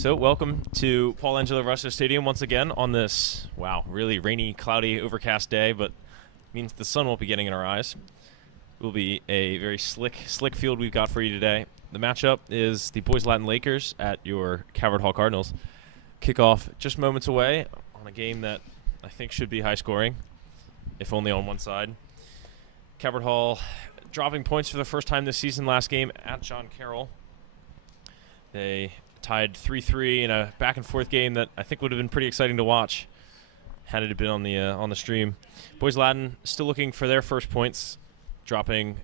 So welcome to Paul Angelo Russo Stadium once again on this, really rainy, cloudy, overcast day, but means the sun won't be getting in our eyes. It will be a very slick field we've got for you today. The matchup is the Boys Latin Lakers at your Calvert Hall Cardinals. Kickoff just moments away on a game that I think should be high scoring, if only on one side. Calvert Hall dropping points for the first time this season last game at John Carroll. They tied 3-3 in a back-and-forth game that I think would have been pretty exciting to watch had it been on the stream. Boys Latin still looking for their first points, dropping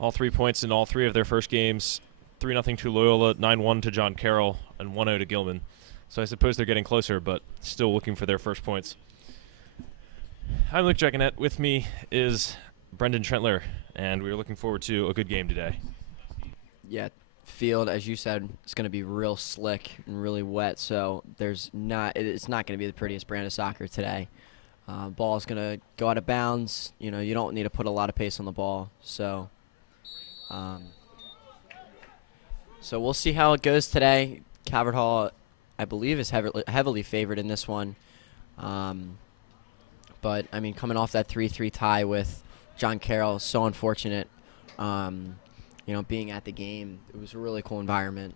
all 3 points in all 3 of their first games. 3-0 to Loyola, 9-1 to John Carroll, and 1-0 to Gilman. So I suppose they're getting closer, but still looking for their first points. I'm Luke Jekinet. With me is Brendan Trentler, and we're looking forward to a good game today. Yeah, field, as you said, it's going to be real slick and really wet, so it's not going to be the prettiest brand of soccer today. Ball is going to go out of bounds. You don't need to put a lot of pace on the ball, so we'll see how it goes today. Calvert Hall, I believe, is heavily favored in this one, but I mean, coming off that 3-3 tie with John Carroll, so unfortunate. Being at the game, it was a really cool environment.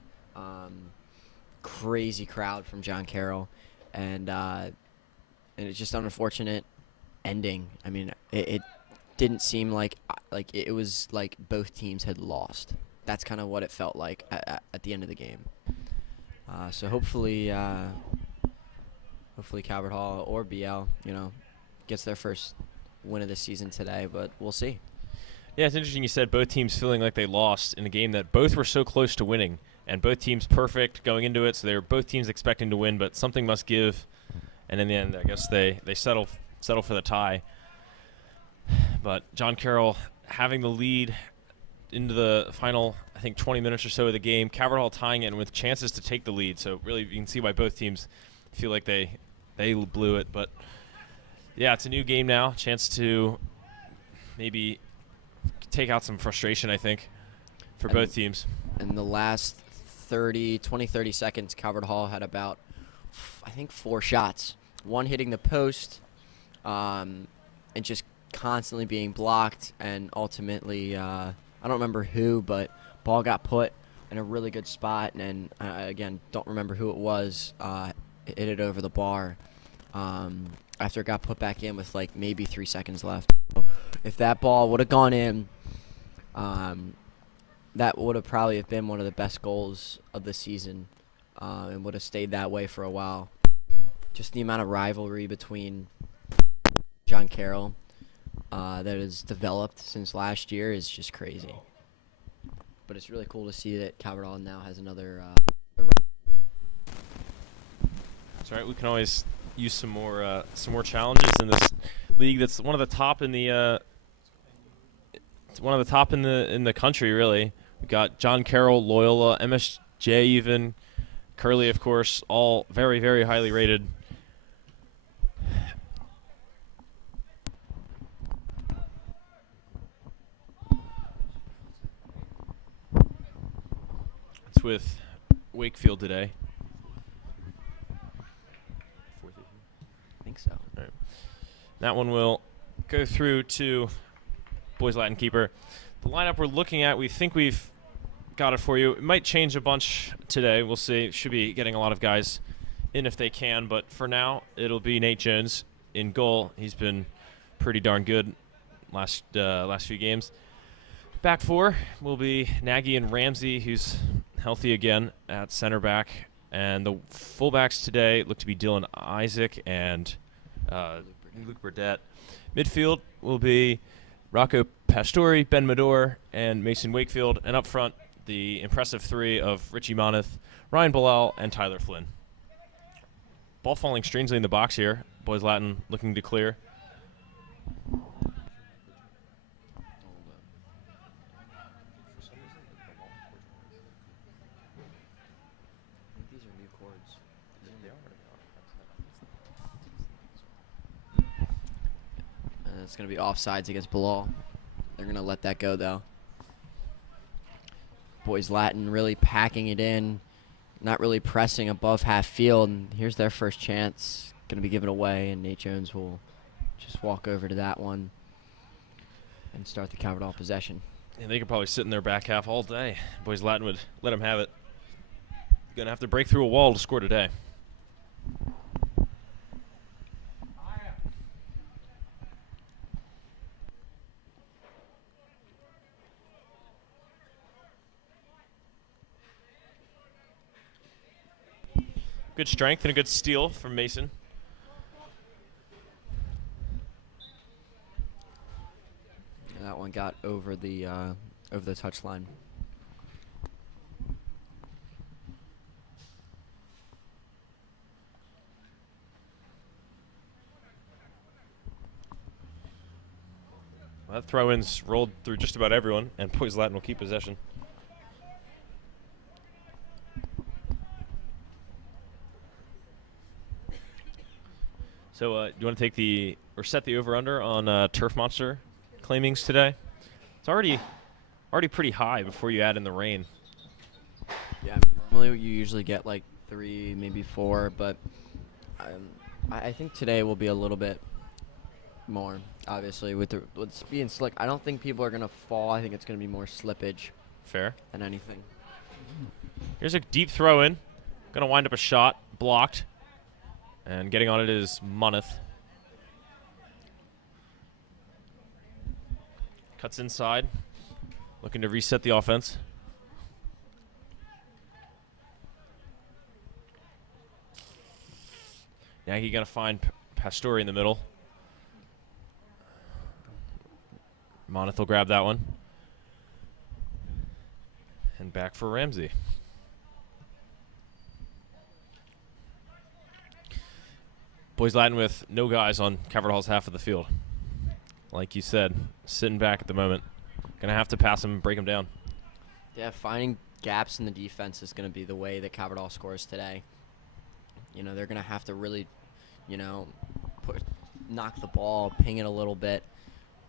Crazy crowd from John Carroll, and it's just an unfortunate ending. I mean, it didn't seem like it was like both teams had lost. That's kind of what it felt like at the end of the game. So hopefully Calvert Hall or BL, gets their first win of the season today, but we'll see. Yeah, it's interesting you said both teams feeling like they lost in a game that both were so close to winning, and both teams perfect going into it, so they were both teams expecting to win, but something must give, and in the end, I guess they settle for the tie. But John Carroll having the lead into the final, I think, 20 minutes or so of the game, Calvert Hall tying it with chances to take the lead, so really you can see why both teams feel like they blew it. But yeah, it's a new game now, chance to maybe take out some frustration, I think, for both teams. In the last 30 seconds, Calvert Hall had about, I think, 4 shots. One hitting the post and just constantly being blocked, and ultimately, I don't remember who, but ball got put in a really good spot, and again, don't remember who it was, hit it over the bar after it got put back in with like maybe 3 seconds left. If that ball would have gone in, that would have probably been one of the best goals of the season, and would have stayed that way for a while. Just the amount of rivalry between John Carroll that has developed since last year is just crazy. But it's really cool to see that Calvert Hall now has another. That's right. We can always use some more challenges in this league. That's one of the top in the. One of the top in the country, really. We got John Carroll, Loyola, MSJ, even Curley, of course, all very, very highly rated. It's with Wakefield today. I think so. All right. That one will go through to Boys Latin keeper. The lineup we're looking at, we think we've got it for you. It might change a bunch today. We'll see. Should be getting a lot of guys in if they can, but for now, it'll be Nate Jones in goal. He's been pretty darn good last few games. Back four will be Nagy and Ramsey, who's healthy again at center back. And the fullbacks today look to be Dylan Isaac and Luke Burdett. Midfield will be Rocco Pastore, Ben Medor, and Mason Wakefield. And up front, the impressive 3 of Richie Moneth, Ryan Bilal, and Tyler Flynn. Ball falling strangely in the box here. Boys Latin looking to clear. These are new chords. It's going to be offsides against Bilal. They're going to let that go, though. Boys Latin really packing it in, not really pressing above half field. And here's their first chance. Going to be given away, and Nate Jones will just walk over to that one and start the Calvert Hall possession. And they could probably sit in their back half all day. Boys Latin would let them have it. Going to have to break through a wall to score today. Good strength and a good steal from Mason. And that one got over the touchline. Well, that throw-in's rolled through just about everyone, and Boys Latin will keep possession. So, do you want to take set the over/under on Turf Monster claimings today? It's already pretty high before you add in the rain. Yeah, I mean, normally you usually get like 3, maybe 4, but I think today will be a little bit more. Obviously, with being slick, I don't think people are gonna fall. I think it's gonna be more slippage. Fair. Than anything. Here's a deep throw in. Gonna wind up a shot blocked. And getting on it is Moneth. Cuts inside. Looking to reset the offense. Yankee gonna find Pastore in the middle. Moneth will grab that one. And back for Ramsey. Boys Latin with no guys on Calvert Hall's half of the field. Like you said, sitting back at the moment. Going to have to pass him and break him down. Yeah, finding gaps in the defense is going to be the way that Calvert Hall scores today. You know, they're going to have to really, knock the ball, ping it a little bit.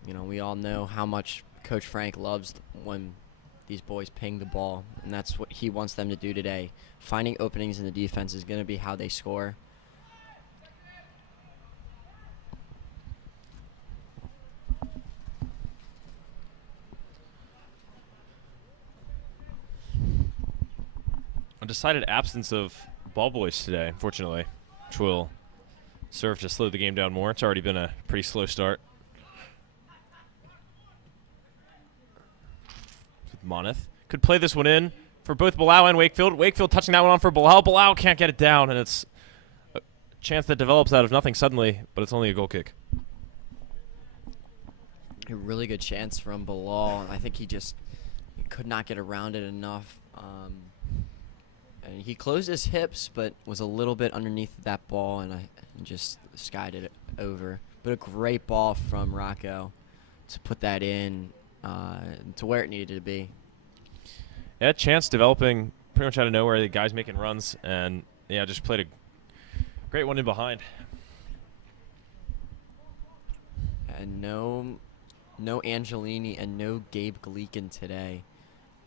You know, we all know how much Coach Frank loves when these boys ping the ball, and that's what he wants them to do today. Finding openings in the defense is going to be how they score. A decided absence of ball boys today, unfortunately, which will serve to slow the game down more. It's already been a pretty slow start. Moneth could play this one in for both Bilal and Wakefield. Wakefield touching that one on for Bilal. Bilal can't get it down, and it's a chance that develops out of nothing suddenly, but it's only a goal kick. A really good chance from Bilal. I think he could not get around it enough. And he closed his hips, but was a little bit underneath that ball, and just skied it over. But a great ball from Rocco to put that in to where it needed to be. Yeah, chance developing pretty much out of nowhere. The guy's making runs, and yeah, just played a great one in behind. And no Angelini and no Gabe Gleekin today.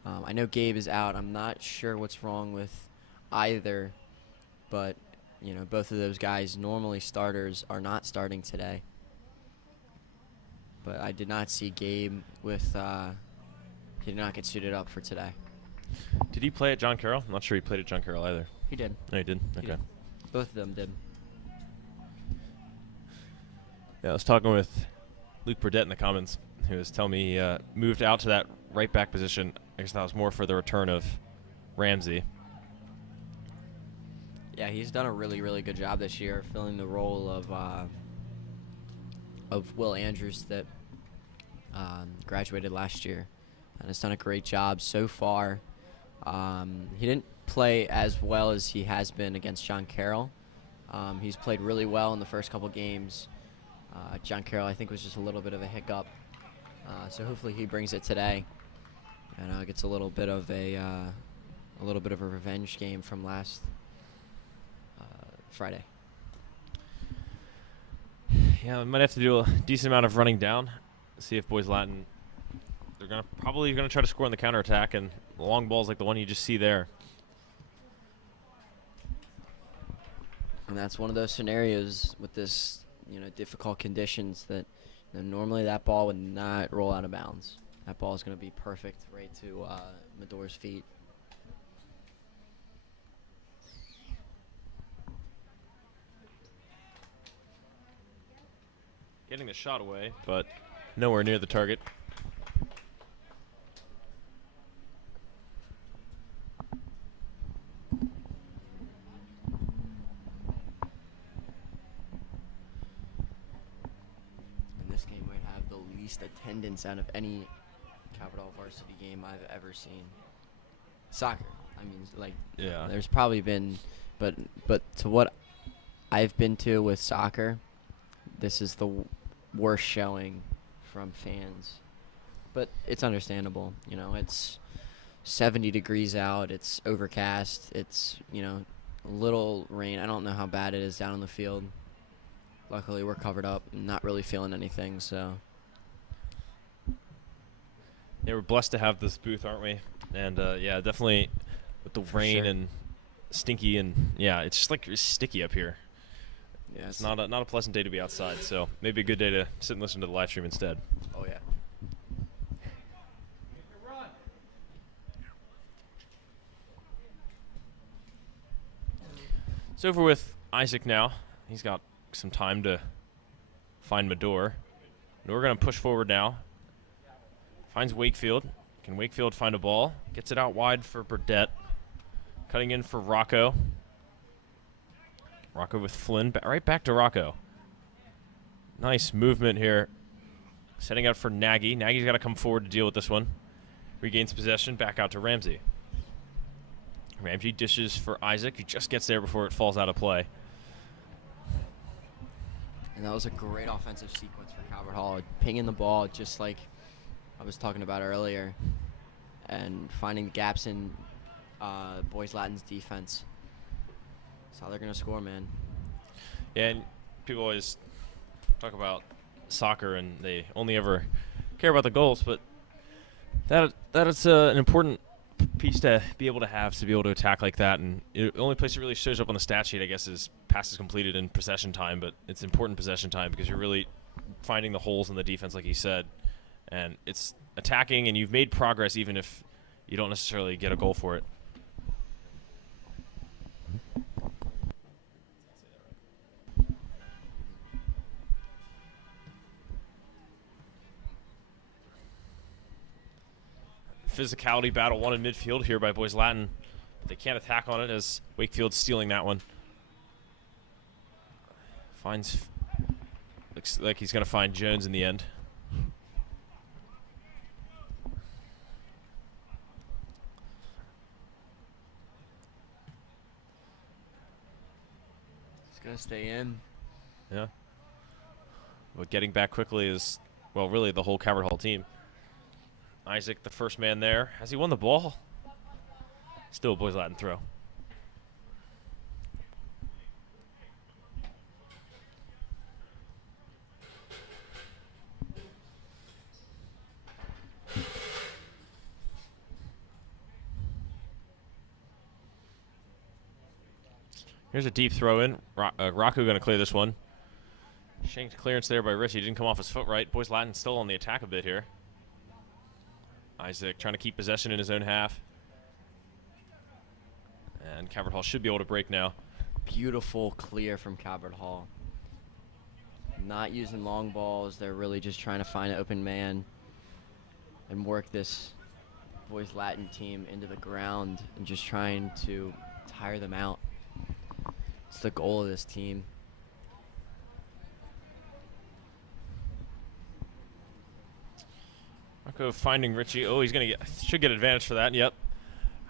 I know Gabe is out. I'm not sure what's wrong with either, but both of those guys, normally starters, are not starting today. But I did not see Gabe with. He did not get suited up for today. Did he play at John Carroll? I'm not sure he played at John Carroll either. He did. No, he did. Okay. He did. Both of them did. Yeah, I was talking with Luke Burdett in the comments, who was telling me he moved out to that right back position. I guess that was more for the return of Ramsey. Yeah, he's done a really, really good job this year filling the role of Will Andrews that graduated last year, and has done a great job so far. He didn't play as well as he has been against John Carroll. He's played really well in the first couple games. John Carroll, I think, was just a little bit of a hiccup. So hopefully he brings it today, and gets a little bit of a revenge game from last Friday. Yeah, we might have to do a decent amount of running down. See if Boys Latin, they're probably gonna try to score on the counterattack, and the long balls like the one you just see there. And that's one of those scenarios with this, difficult conditions that normally that ball would not roll out of bounds. That ball is going to be perfect right to Medor's feet. Getting the shot away, but nowhere near the target. And this game might have the least attendance out of any Capital varsity game I've ever seen. Soccer. I mean, Yeah. there's probably been, but to what I've been to with soccer, this is the worst showing from fans. But it's understandable. It's 70 degrees out. It's overcast. It's, a little rain. I don't know how bad it is down on the field. Luckily, we're covered up. Not really feeling anything, so. Yeah, we're blessed to have this booth, aren't we? And, yeah, definitely with the rain sure. and stinky and, yeah, it's just like sticky up here. Yeah, It's not a pleasant day to be outside, so maybe a good day to sit and listen to the live stream instead. Oh, yeah. It's over with Isaac now. He's got some time to find Medor. Medor going to push forward now. Finds Wakefield. Can Wakefield find a ball? Gets it out wide for Burdett. Cutting in for Rocco. Rocco with Flynn. Right back to Rocco. Nice movement here. Setting out for Nagy. Nagy's got to come forward to deal with this one. Regains possession. Back out to Ramsey. Ramsey dishes for Isaac, who just gets there before it falls out of play. And that was a great offensive sequence for Calvert Hall. Pinging the ball just like I was talking about earlier. And finding gaps in Boys Latin's defense. That's how they're going to score, man. Yeah, and people always talk about soccer and they only ever care about the goals, but that is an important piece to be able to attack like that. And the only place it really shows up on the stat sheet, I guess, is passes completed in possession time, but it's important possession time because you're really finding the holes in the defense, like you said, and it's attacking, and you've made progress even if you don't necessarily get a goal for it. Physicality battle won in midfield here by Boys Latin. They can't attack on it as Wakefield's stealing that one. Looks like he's going to find Jones in the end. He's going to stay in. Yeah. But getting back quickly is, well, really the whole Calvert Hall team. Isaac, the first man there. Has he won the ball? Still a Boys Latin throw. Here's a deep throw in. Rocco going to clear this one. Shanked clearance there by Richie. Didn't come off his foot right. Boys Latin still on the attack a bit here. Isaac trying to keep possession in his own half. And Calvert Hall should be able to break now. Beautiful clear from Calvert Hall. Not using long balls. They're really just trying to find an open man and work this Boys Latin team into the ground and just trying to tire them out. It's the goal of this team. Rocco finding Richie. Oh, he's should get advantage for that. Yep.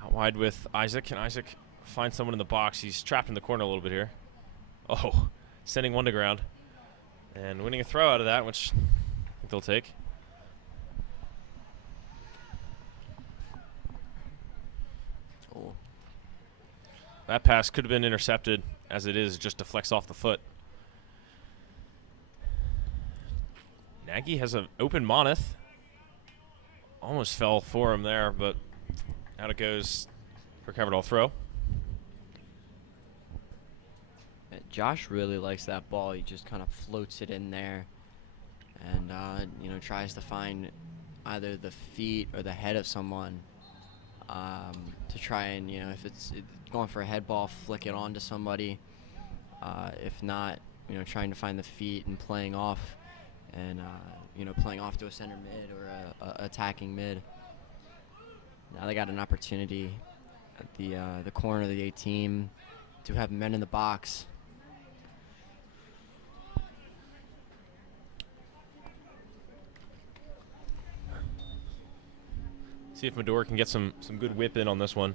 Out wide with Isaac. Can Isaac find someone in the box? He's trapped in the corner a little bit here. Oh, sending one to ground. And winning a throw out of that, which I think they'll take. Oh. That pass could have been intercepted. As it is, just deflects off the foot. Nagy has an open Moneth. Almost fell for him there, but out it goes for Calvert Hall throw. Josh really likes that ball. He just kind of floats it in there, and tries to find either the feet or the head of someone to try and if it's going for a head ball, flick it onto somebody. If not, trying to find the feet and playing off, and playing off to a center mid or a attacking mid. Now they got an opportunity at the corner of the 18 to have men in the box. See if Medora can get some good whip in on this one.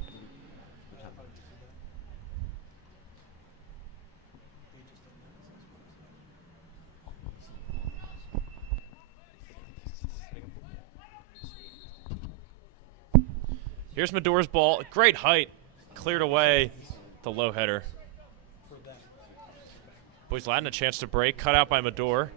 Here's Medora's ball. Great height. Cleared away the low header. Boys Latin a chance to break. Cut out by Medora.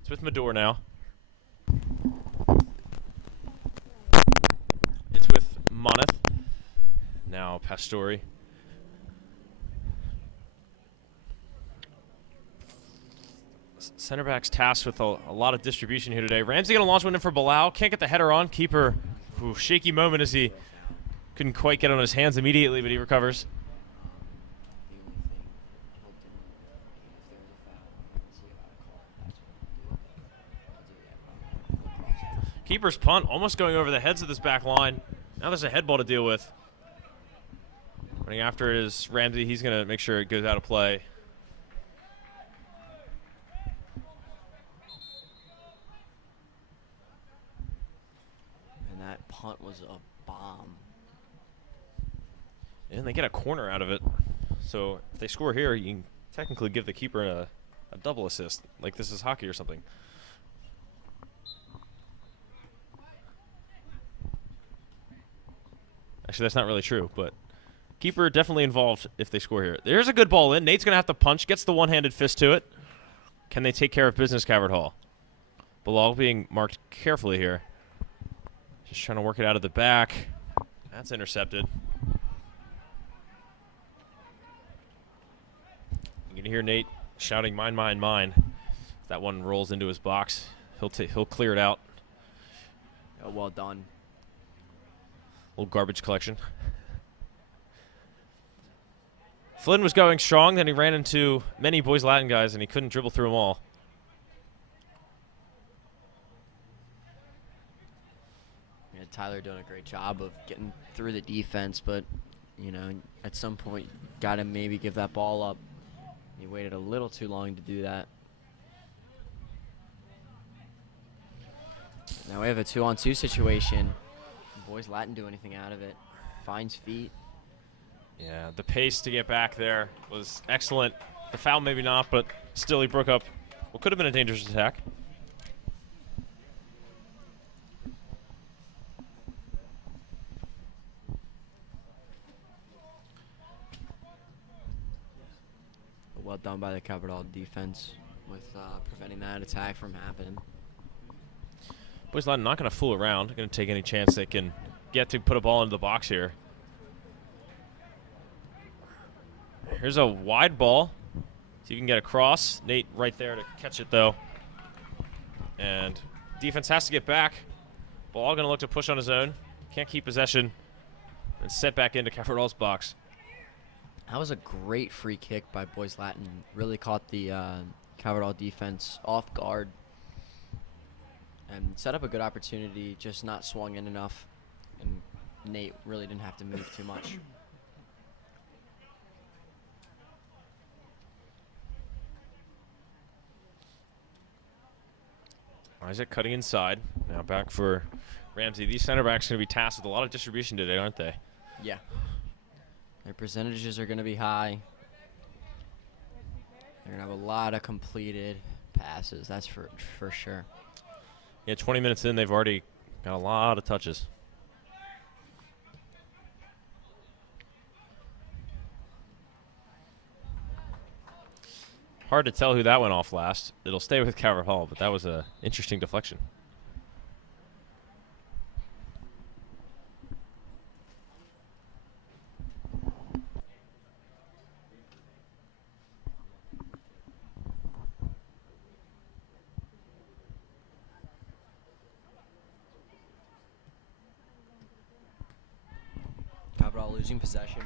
It's with Medora now. It's with Moneth. Now Pastore. Center back's tasked with a lot of distribution here today. Ramsey going to launch one in for Bilal. Can't get the header on. Keeper, shaky moment as he couldn't quite get on his hands immediately, but he recovers. Keeper's punt almost going over the heads of this back line. Now there's a head ball to deal with. Running after is Ramsey. He's going to make sure it goes out of play. And that punt was a bomb. And they get a corner out of it. So if they score here, you can technically give the keeper a double assist, like this is hockey or something. Actually, that's not really true, but keeper definitely involved if they score here. There's a good ball in. Nate's going to have to punch. Gets the one-handed fist to it. Can they take care of business, Calvert Hall? Bilal being marked carefully here. Just trying to work it out of the back. That's intercepted. You can hear Nate shouting, "Mine, mine, mine." If that one rolls into his box, he'll clear it out. Oh, well done. Little garbage collection. Flynn was going strong, then he ran into many Boys Latin guys, and he couldn't dribble through them all. Yeah, Tyler doing a great job of getting through the defense, but, at some point, got to maybe give that ball up. He waited a little too long to do that. Now we have a 2-on-2 situation. Boys Latin do anything out of it. Finds feet. Yeah, the pace to get back there was excellent. The foul maybe not, but still he broke up what could have been a dangerous attack. Well done by the Cabral defense with preventing that attack from happening. Boys Latin not going to fool around. Going to take any chance they can get to put a ball into the box here. Here's a wide ball. See if you can get across. Nate right there to catch it, though. And defense has to get back. Ball going to look to push on his own. Can't keep possession. And set back into Cafaral's box. That was a great free kick by Boys Latin. Really caught the Cabral defense off guard. And set up a good opportunity, just not swung in enough. And Nate really didn't have to move too much. Isaac cutting inside. Now back for Ramsey. These center backs are going to be tasked with a lot of distribution today, aren't they? Yeah. Their percentages are going to be high. They're going to have a lot of completed passes, that's for sure. Yeah, 20 minutes in, they've already got a lot of touches. Hard to tell who that went off last. It'll stay with Calvert Hall, but that was an interesting deflection. Calvert Hall losing possession.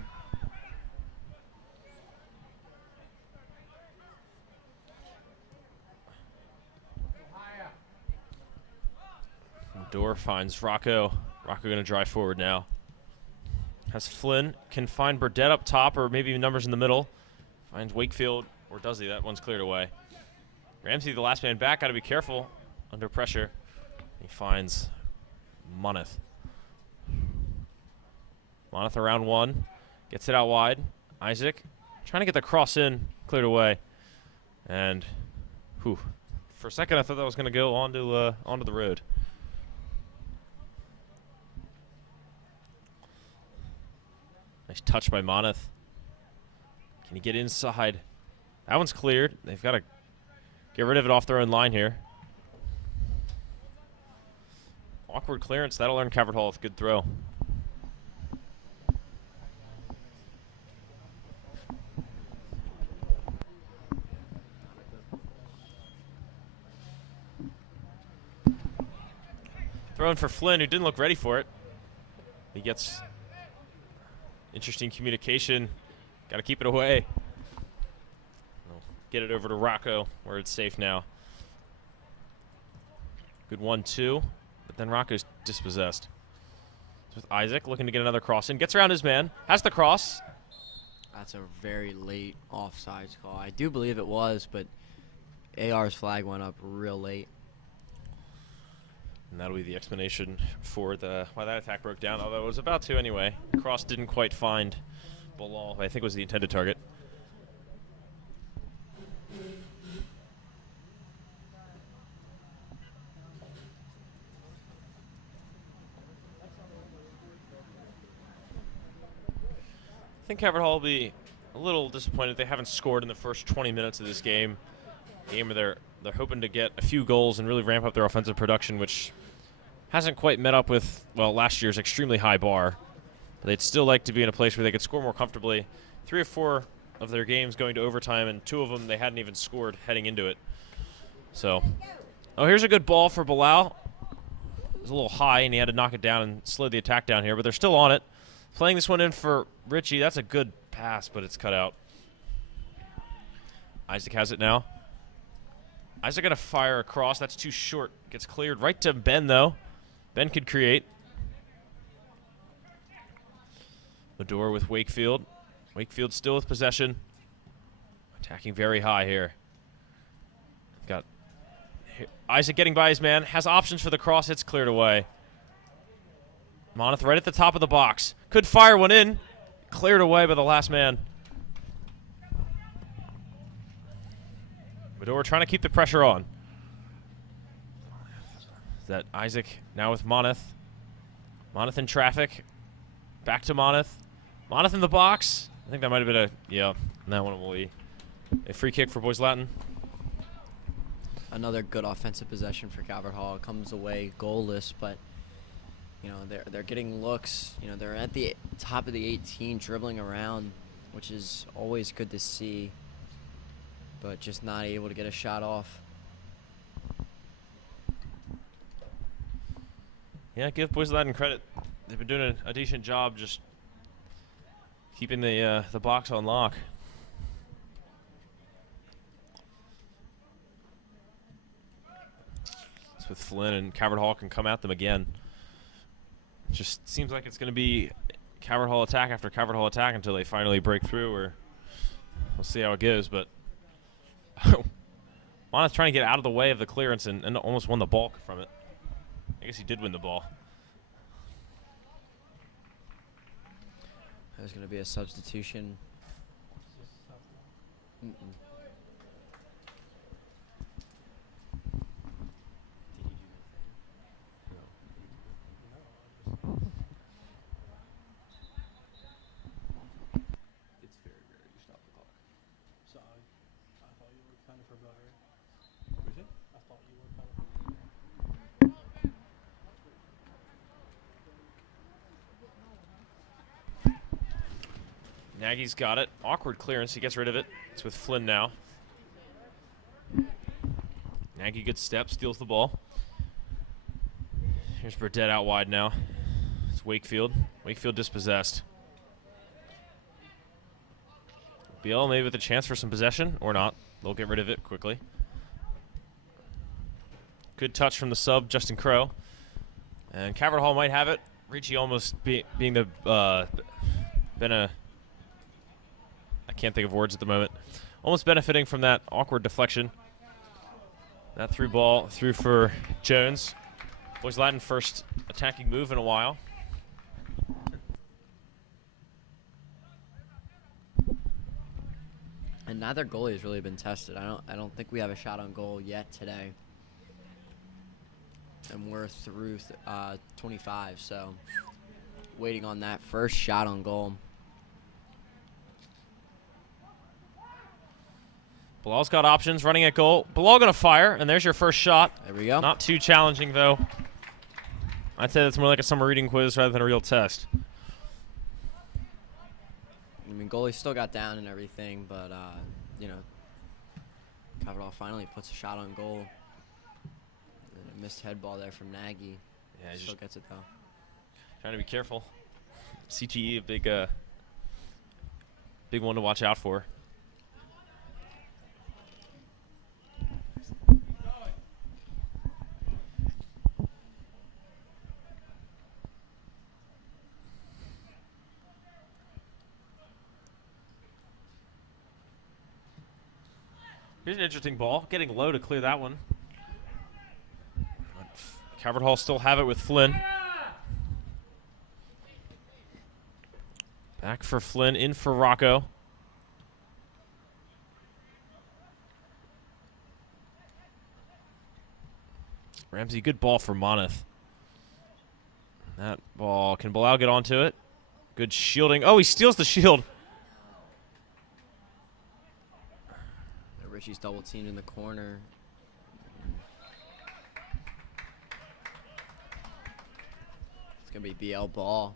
Door finds Rocco. Rocco going to drive forward now. Has Flynn. Can find Burdett up top, or maybe numbers in the middle. Finds Wakefield, or does he? That one's cleared away. Ramsey, the last man back. Got to be careful under pressure. He finds Moneth. Moneth around one. Gets it out wide. Isaac trying to get the cross in. Cleared away. And, whew. For a second, I thought that was going to go onto the road. Nice touch by Moneth. Can he get inside? That one's cleared. They've got to get rid of it off their own line here. Awkward clearance. That'll earn Calvert Hall with a good throw. Throwing for Flynn, who didn't look ready for it. He gets interesting communication. Got to keep it away. Get it over to Rocco, where it's safe now. Good 1-2, but then Rocco's dispossessed. It's with Isaac, looking to get another cross in. Gets around his man, has the cross. That's a very late offsides call. I do believe it was, but AR's flag went up real late. And that'll be the explanation for why that attack broke down, although it was about to anyway. Cross didn't quite find Bilal, I think it was the intended target. I think Calvert Hall will be a little disappointed they haven't scored in the first 20 minutes of this game. Where they're hoping to get a few goals and really ramp up their offensive production, which hasn't quite met up with, well, last year's extremely high bar. But they'd still like to be in a place where they could score more comfortably. 3 or 4 of their games going to overtime, and 2 of them they hadn't even scored heading into it. So, here's a good ball for Bilal. It was a little high, and he had to knock it down and slow the attack down here, but they're still on it. Playing this one in for Richie. That's a good pass, but it's cut out. Isaac has it now. Isaac going to fire across. That's too short. Gets cleared right to Ben, though. Ben could create. Medor with Wakefield. Wakefield still with possession. Attacking very high here. Got Isaac getting by his man. Has options for the cross. It's cleared away. Moneth right at the top of the box. Could fire one in. Cleared away by the last man. Medor trying to keep the pressure on. Is that Isaac now with Moneth. Moneth in traffic. Back to Moneth. Moneth in the box. I think that might have been that one will be a free kick for Boys Latin. Another good offensive possession for Calvert Hall. It comes away goalless, but they're getting looks. They're at the top of the 18 dribbling around, which is always good to see, but just not able to get a shot off. Yeah, give Boys Latin credit. They've been doing a decent job just keeping the box on lock. It's with Flynn, and Calvert Hall can come at them again. Just seems like it's going to be Calvert Hall attack after Calvert Hall attack until they finally break through, or we'll see how it goes. But Moneth trying to get out of the way of the clearance and almost won the ball from it. I guess he did win the ball. There's going to be a substitution. It's very rare you stop the clock. So I thought you were. Nagy's got it. Awkward clearance. He gets rid of it. It's with Flynn now. Nagy, good step, steals the ball. Here's Burdett out wide now. It's Wakefield. Wakefield dispossessed. BL maybe with a chance for some possession, or not. They'll get rid of it quickly. Good touch from the sub, Justin Crow. And Calvert Hall might have it. Ricci almost being the I can't think of words at the moment. Almost benefiting from that awkward deflection. That through ball through for Jones. Boys Latin first attacking move in a while. And neither goalie has really been tested. I don't think we have a shot on goal yet today. And we're through 25, so waiting on that first shot on goal. Bilal's got options, running at goal. Bilal gonna fire, and there's your first shot. There we go. Not too challenging, though. I'd say that's more like a summer reading quiz rather than a real test. I mean, goalie still got down and everything, but, you know, Calvert finally puts a shot on goal. And a missed head ball there from Nagy. Yeah, he still gets it, though. Trying to be careful. CTE, a big one to watch out for. Here's an interesting ball. Getting low to clear that one. Calvert Hall still have it with Flynn. Back for Flynn, in for Rocco. Ramsey, good ball for Moneth. That ball, can Bilal get onto it? Good shielding. Oh, he steals the shield. Richie's double teamed in the corner. It's going to be BL ball.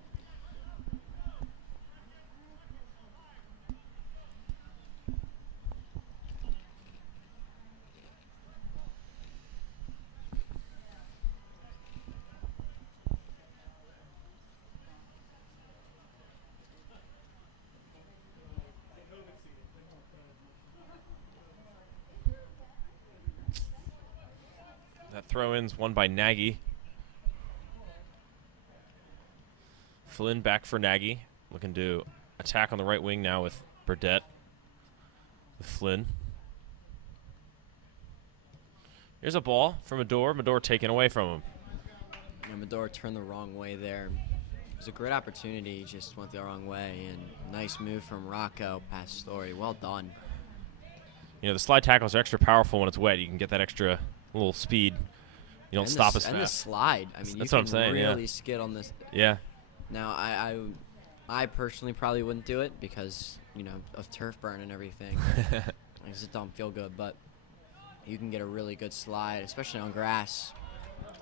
That throw-in's won by Nagy. Flynn back for Nagy. Looking to attack on the right wing now with Burdett. With Flynn. Here's a ball from Medor. Medor taken away from him. And Medor turned the wrong way there. It was a great opportunity, just went the wrong way. And nice move from Rocco past Story. Well done. You know, the slide tackles are extra powerful when it's wet. You can get that extra little speed. You don't stop as fast. And the slide. I mean, that's you what I'm saying, can really skid on this. Yeah. Now, I personally probably wouldn't do it because, you know, of turf burn and everything. I just don't feel good, but you can get a really good slide, especially on grass.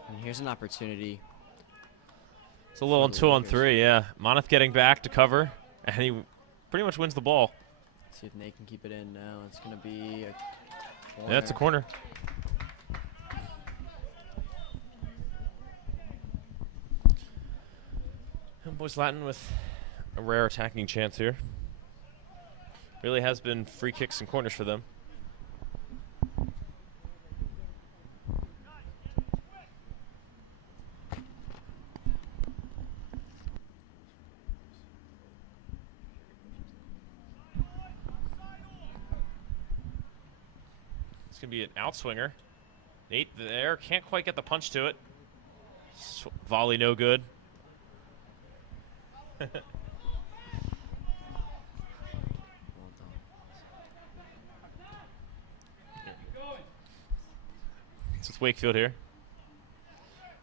And here's an opportunity. It's a little 2-on-3, yeah. Moneth getting back to cover, and he pretty much wins the ball. Let's see if Nate can keep it in now. It's going to be a corner. Yeah, it's a corner. And Boys Latin with a rare attacking chance here. Really has been free kicks and corners for them. It's going to be an outswinger. Nate there, can't quite get the punch to it. Volley no good. It's Wakefield here.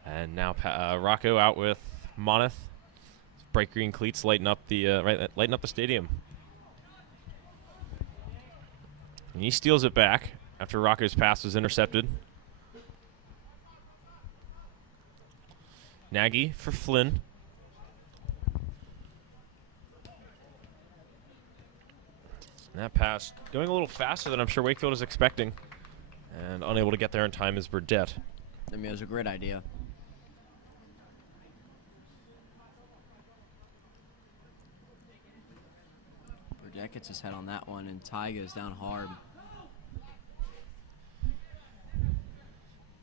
And now Rocco out with Moneth. Bright green cleats lighten up the lighten up the stadium. And he steals it back after Rocco's pass was intercepted. Nagy for Flynn. And that pass going a little faster than I'm sure Wakefield is expecting. And unable to get there in time is Burdett. I mean, it was a great idea. Burdett gets his head on that one, and Ty goes down hard.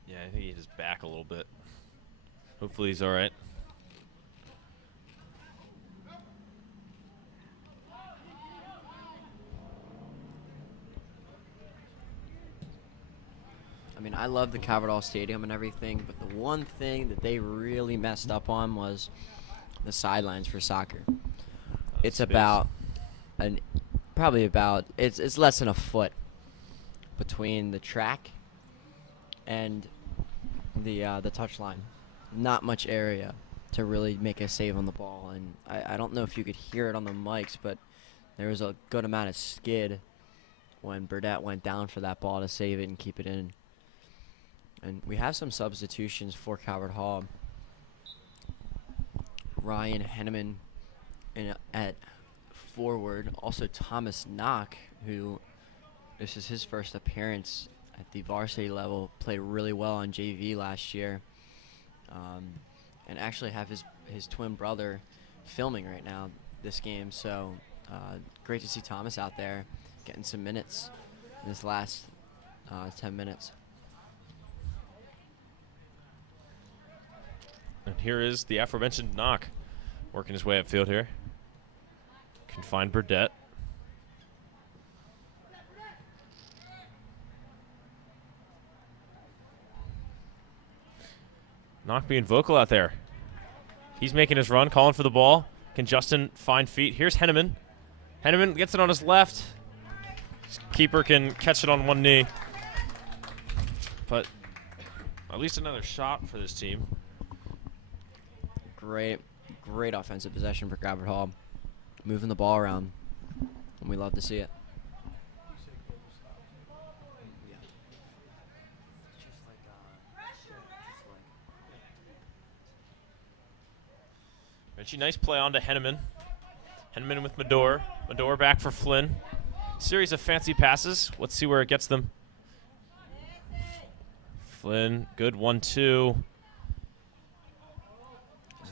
Yeah, I think he hit his back a little bit. Hopefully he's all right. I mean, I love the Calvert Hall Stadium and everything, but the one thing that they really messed up on was the sidelines for soccer. It's Space. about it's less than a foot between the track and the touch line. Not much area to really make a save on the ball, and I don't know if you could hear it on the mics, but there was a good amount of skid when Burdett went down for that ball to save it and keep it in. And we have some substitutions for Calvert Hall. Ryan Henneman at forward. Also Thomas Knock, who this is his first appearance at the varsity level, played really well on JV last year. And actually have his twin brother filming right now this game. So great to see Thomas out there getting some minutes in this last 10 minutes. And here is the aforementioned Knock working his way upfield here. Can find Burdett. Knock being vocal out there. He's making his run, calling for the ball. Can Justin find feet? Here's Henneman. Henneman gets it on his left. His keeper can catch it on one knee. But at least another shot for this team. Great offensive possession for Calvert Hall. Moving the ball around, and we love to see it. Richie, nice play on to Henneman. Henneman with Medor. Medor back for Flynn. Series of fancy passes. Let's see where it gets them. Flynn, good 1-2.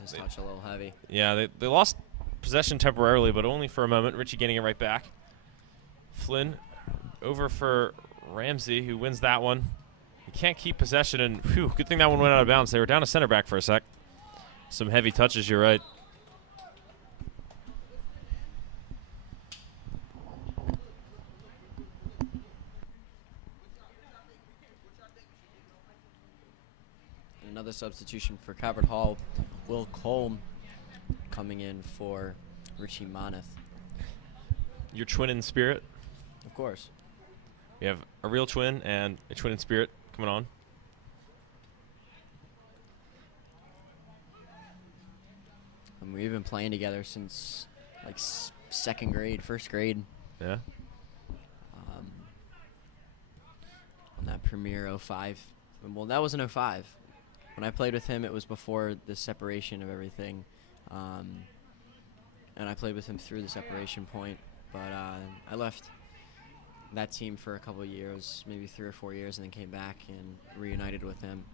His touch a little heavy. Yeah, they lost possession temporarily, but only for a moment. Richie getting it right back. Flynn over for Ramsey, who wins that one. He can't keep possession, and whew, good thing that one went out of bounds. They were down to center back for a sec. Some heavy touches, you're right. Another substitution for Calvert Hall. Will Colm coming in for Richie Moneth. Your twin in spirit. Of course. We have a real twin and a twin in spirit coming on. And we've been playing together since like second grade, first grade. Yeah. On that Premier 05. Well, that wasn't 05. When I played with him, it was before the separation of everything. And I played with him through the separation point. But I left that team for a couple of years, maybe 3 or 4 years, and then came back and reunited with him.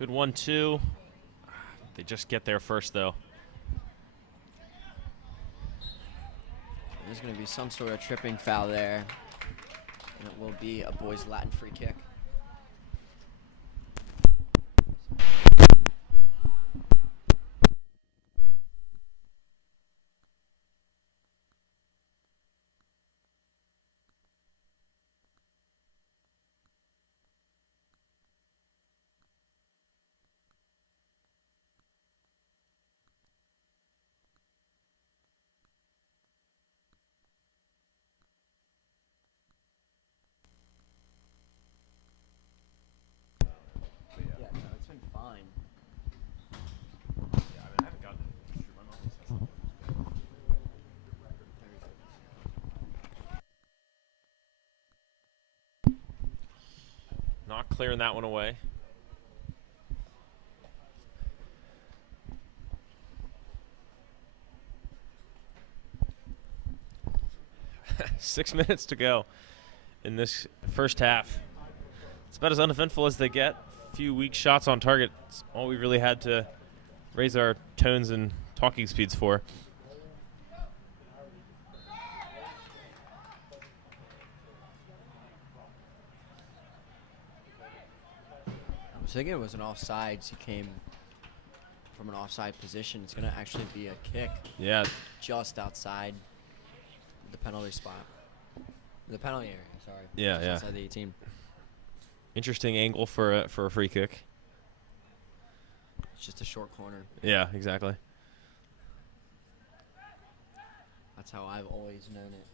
Good 1-2. They just get there first, though. There's going to be some sort of tripping foul there. And it will be a boys' Latin free kick. clearing that one away. 6 minutes to go in this first half. It's about as uneventful as they get. A few weak shots on target. It's all we really had to raise our tones and talking speeds for. I was thinking it was an offsides. He came from an offside position. It's going to actually be a kick. Yeah. Just outside the penalty spot. The penalty area, sorry. Yeah, Just yeah. outside the 18. Interesting angle for a free kick. It's just a short corner. Yeah, exactly. That's how I've always known it.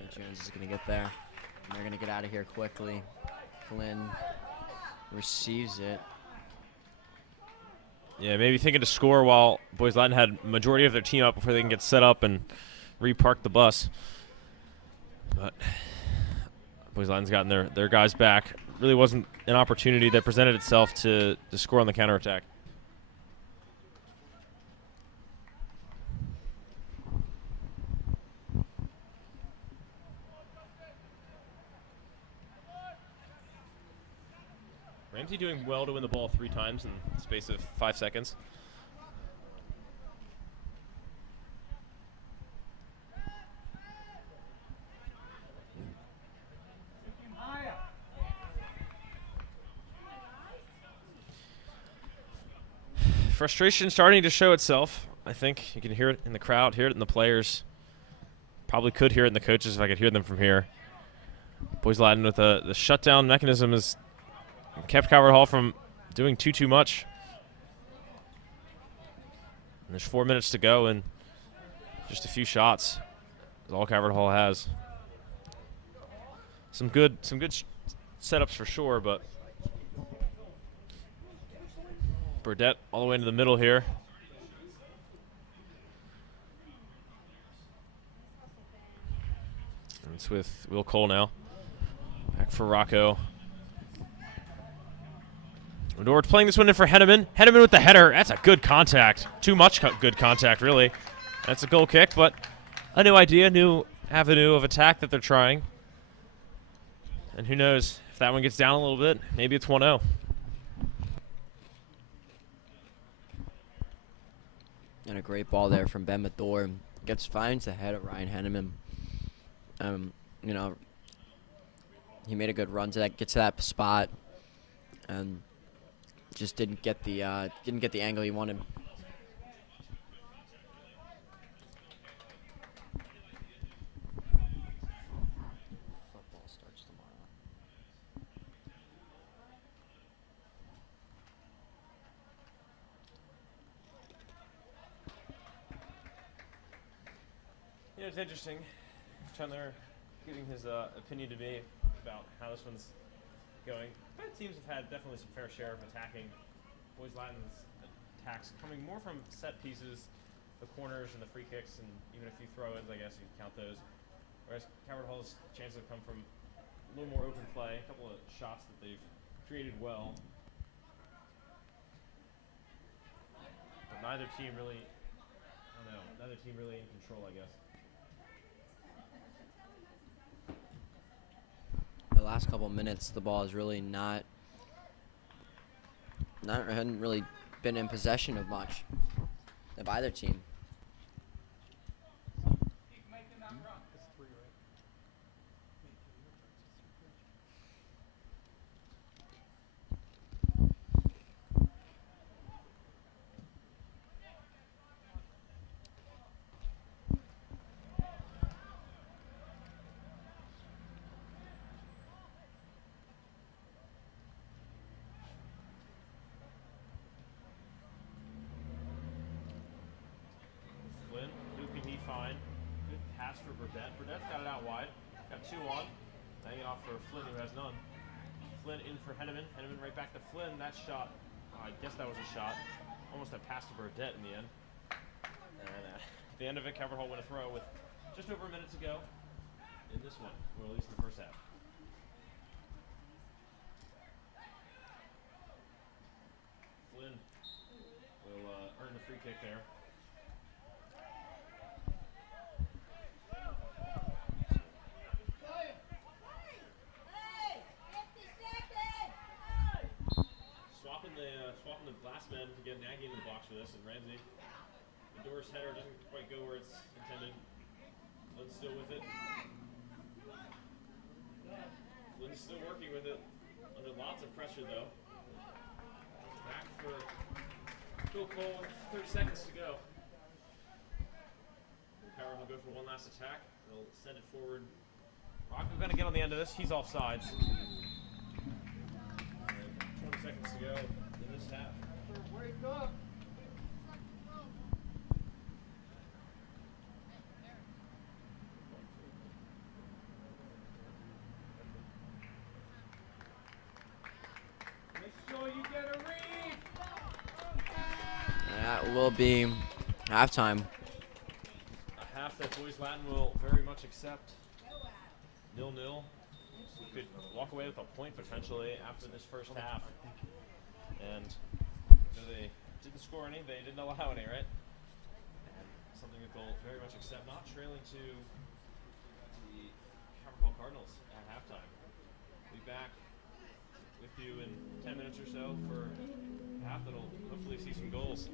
Nate Jones is going to get there. And they're going to get out of here quickly. Flynn receives it. Yeah, maybe thinking to score while Boys Latin had majority of their team up before they can get set up and repark the bus. But Boys Latin's gotten their guys back. Really wasn't an opportunity that presented itself to score on the counterattack. Ramsey doing well to win the ball 3 times in the space of 5 seconds. Frustration starting to show itself. I think you can hear it in the crowd, hear it in the players. Probably could hear it in the coaches if I could hear them from here. Boys Latin with the shutdown mechanism has kept Calvert Hall from doing too much. And there's 4 minutes to go and just a few shots. That's all Calvert Hall has. Some good setups for sure, but Burdette all the way into the middle here. And it's with Will Cole now. Back for Rocco. We're playing this one in for Henneman. Henneman with the header. That's a good contact. Too much good contact, really. That's a goal kick, but a new idea, new avenue of attack that they're trying. And who knows, if that one gets down a little bit, maybe it's 1-0. And a great ball there from Ben Mathor. Finds the head of Ryan Henneman. You know, he made a good run to that, get to that spot, and just didn't get the angle he wanted. Football starts tomorrow. Yeah, it's interesting. Chandler giving his opinion to me about how this one's going. Both teams have had definitely some fair share of attacking. Boys Latin's attacks coming more from set pieces, the corners and the free kicks, and even a few throw-ins, I guess you could count those. Whereas Calvert Hall's chances have come from a little more open play, a couple of shots that they've created well. But neither team really, neither team really in control, I guess. The last couple minutes, the ball has really hadn't really been in possession of much of either team. Burdett's got it out wide. Got 2 on. Laying it off for Flynn, who has none. Flynn in for Henneman. Henneman right back to Flynn. That shot, I guess that was a shot. Almost a pass to Burdette in the end. And at the end of it, Calvert Hall win a throw with just over a minute to go in this one, or at least in the first half. Flynn will earn the free kick there. Swapping the glass men to get Nagy in the box for this, and Ramsey. The Doris header doesn't quite go where it's intended. Flynn's still with it. Flynn's still working with it. Under lots of pressure, though. Back for Phil Cole with 30 seconds to go. Power will go for one last attack. They'll send it forward. Rocco going to get on the end of this. He's offsides. 20 seconds to go in this half. Wake up! Make sure you get a read! That will be halftime. A half that Boys Latin will very much accept. 0-0. So could walk away with a point potentially after this first half. And so they didn't score any, they didn't allow any, right? And something that they'll very much accept, not trailing to the Cumberland Cardinals at halftime. We'll be back with you in 10 minutes or so for a half that'll hopefully see some goals.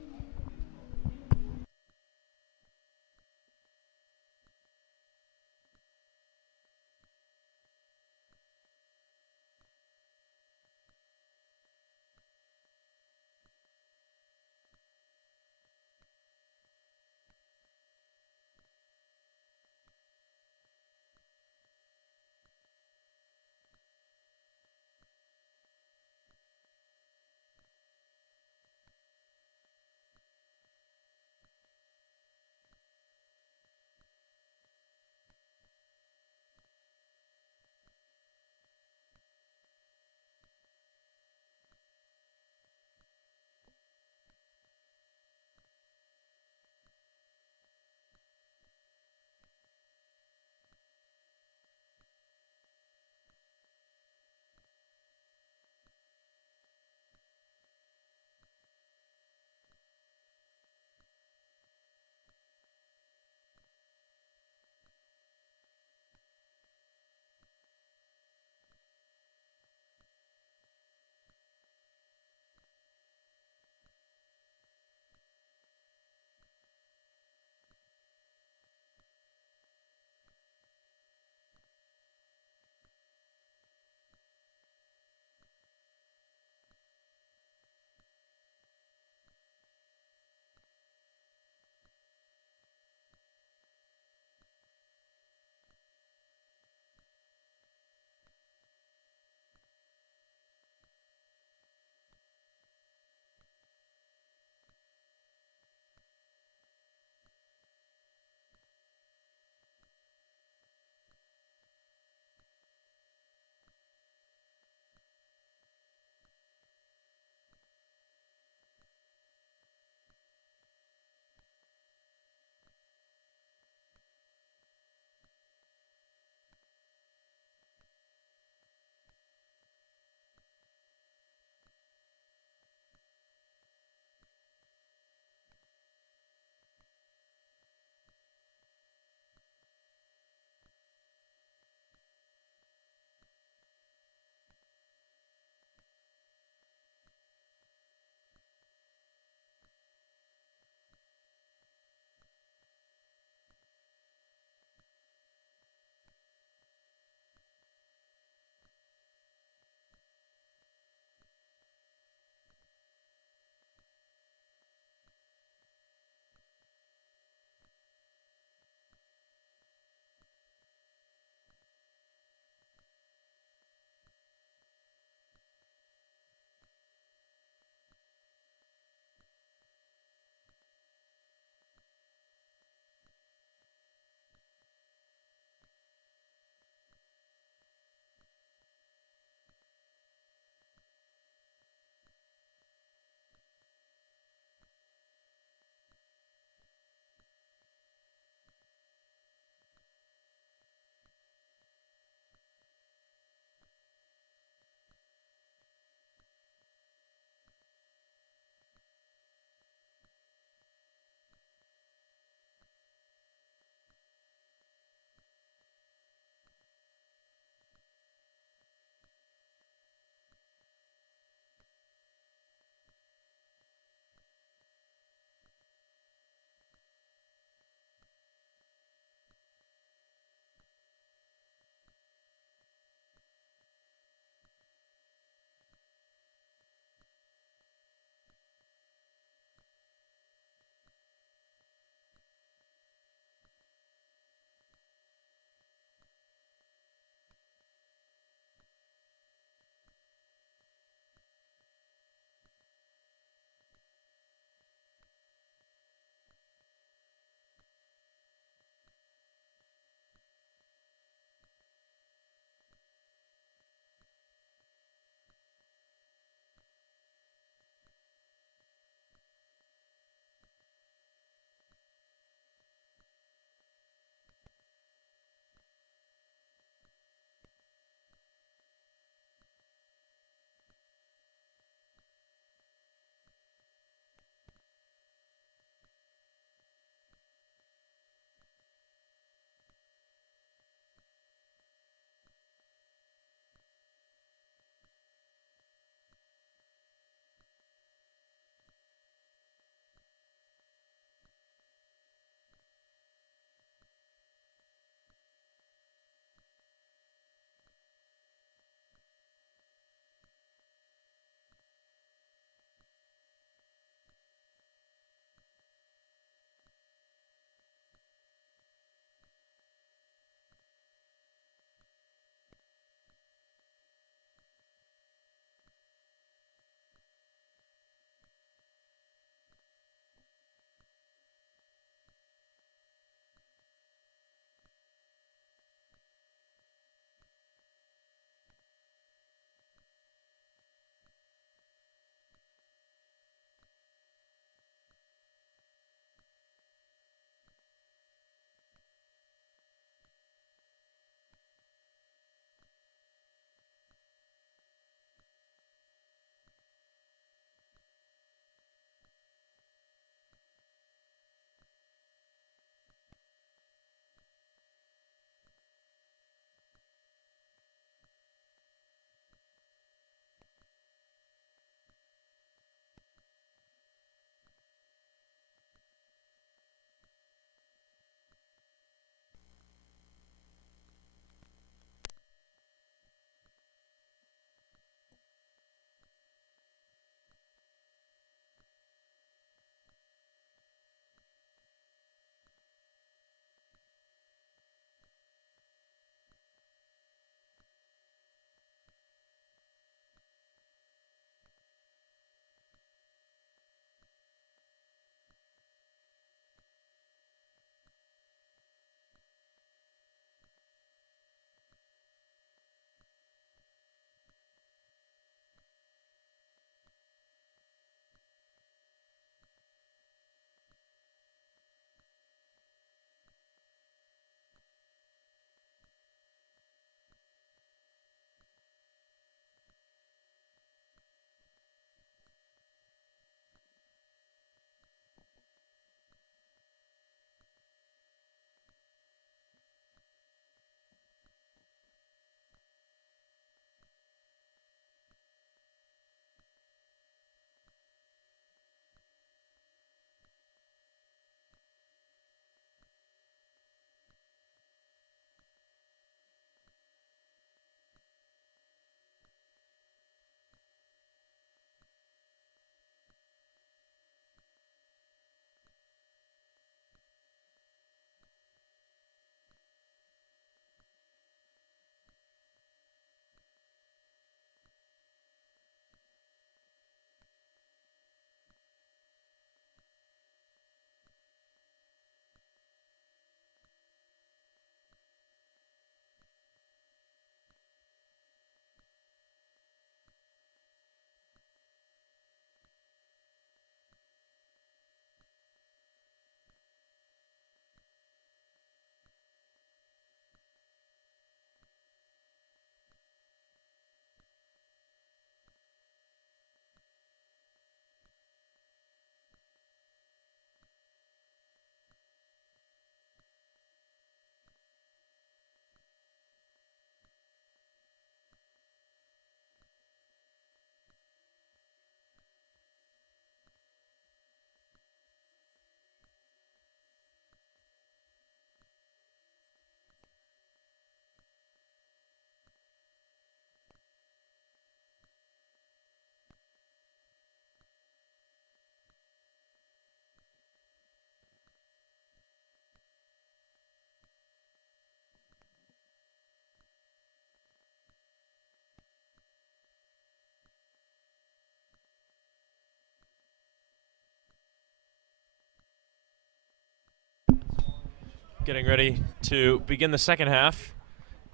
Getting ready to begin the second half.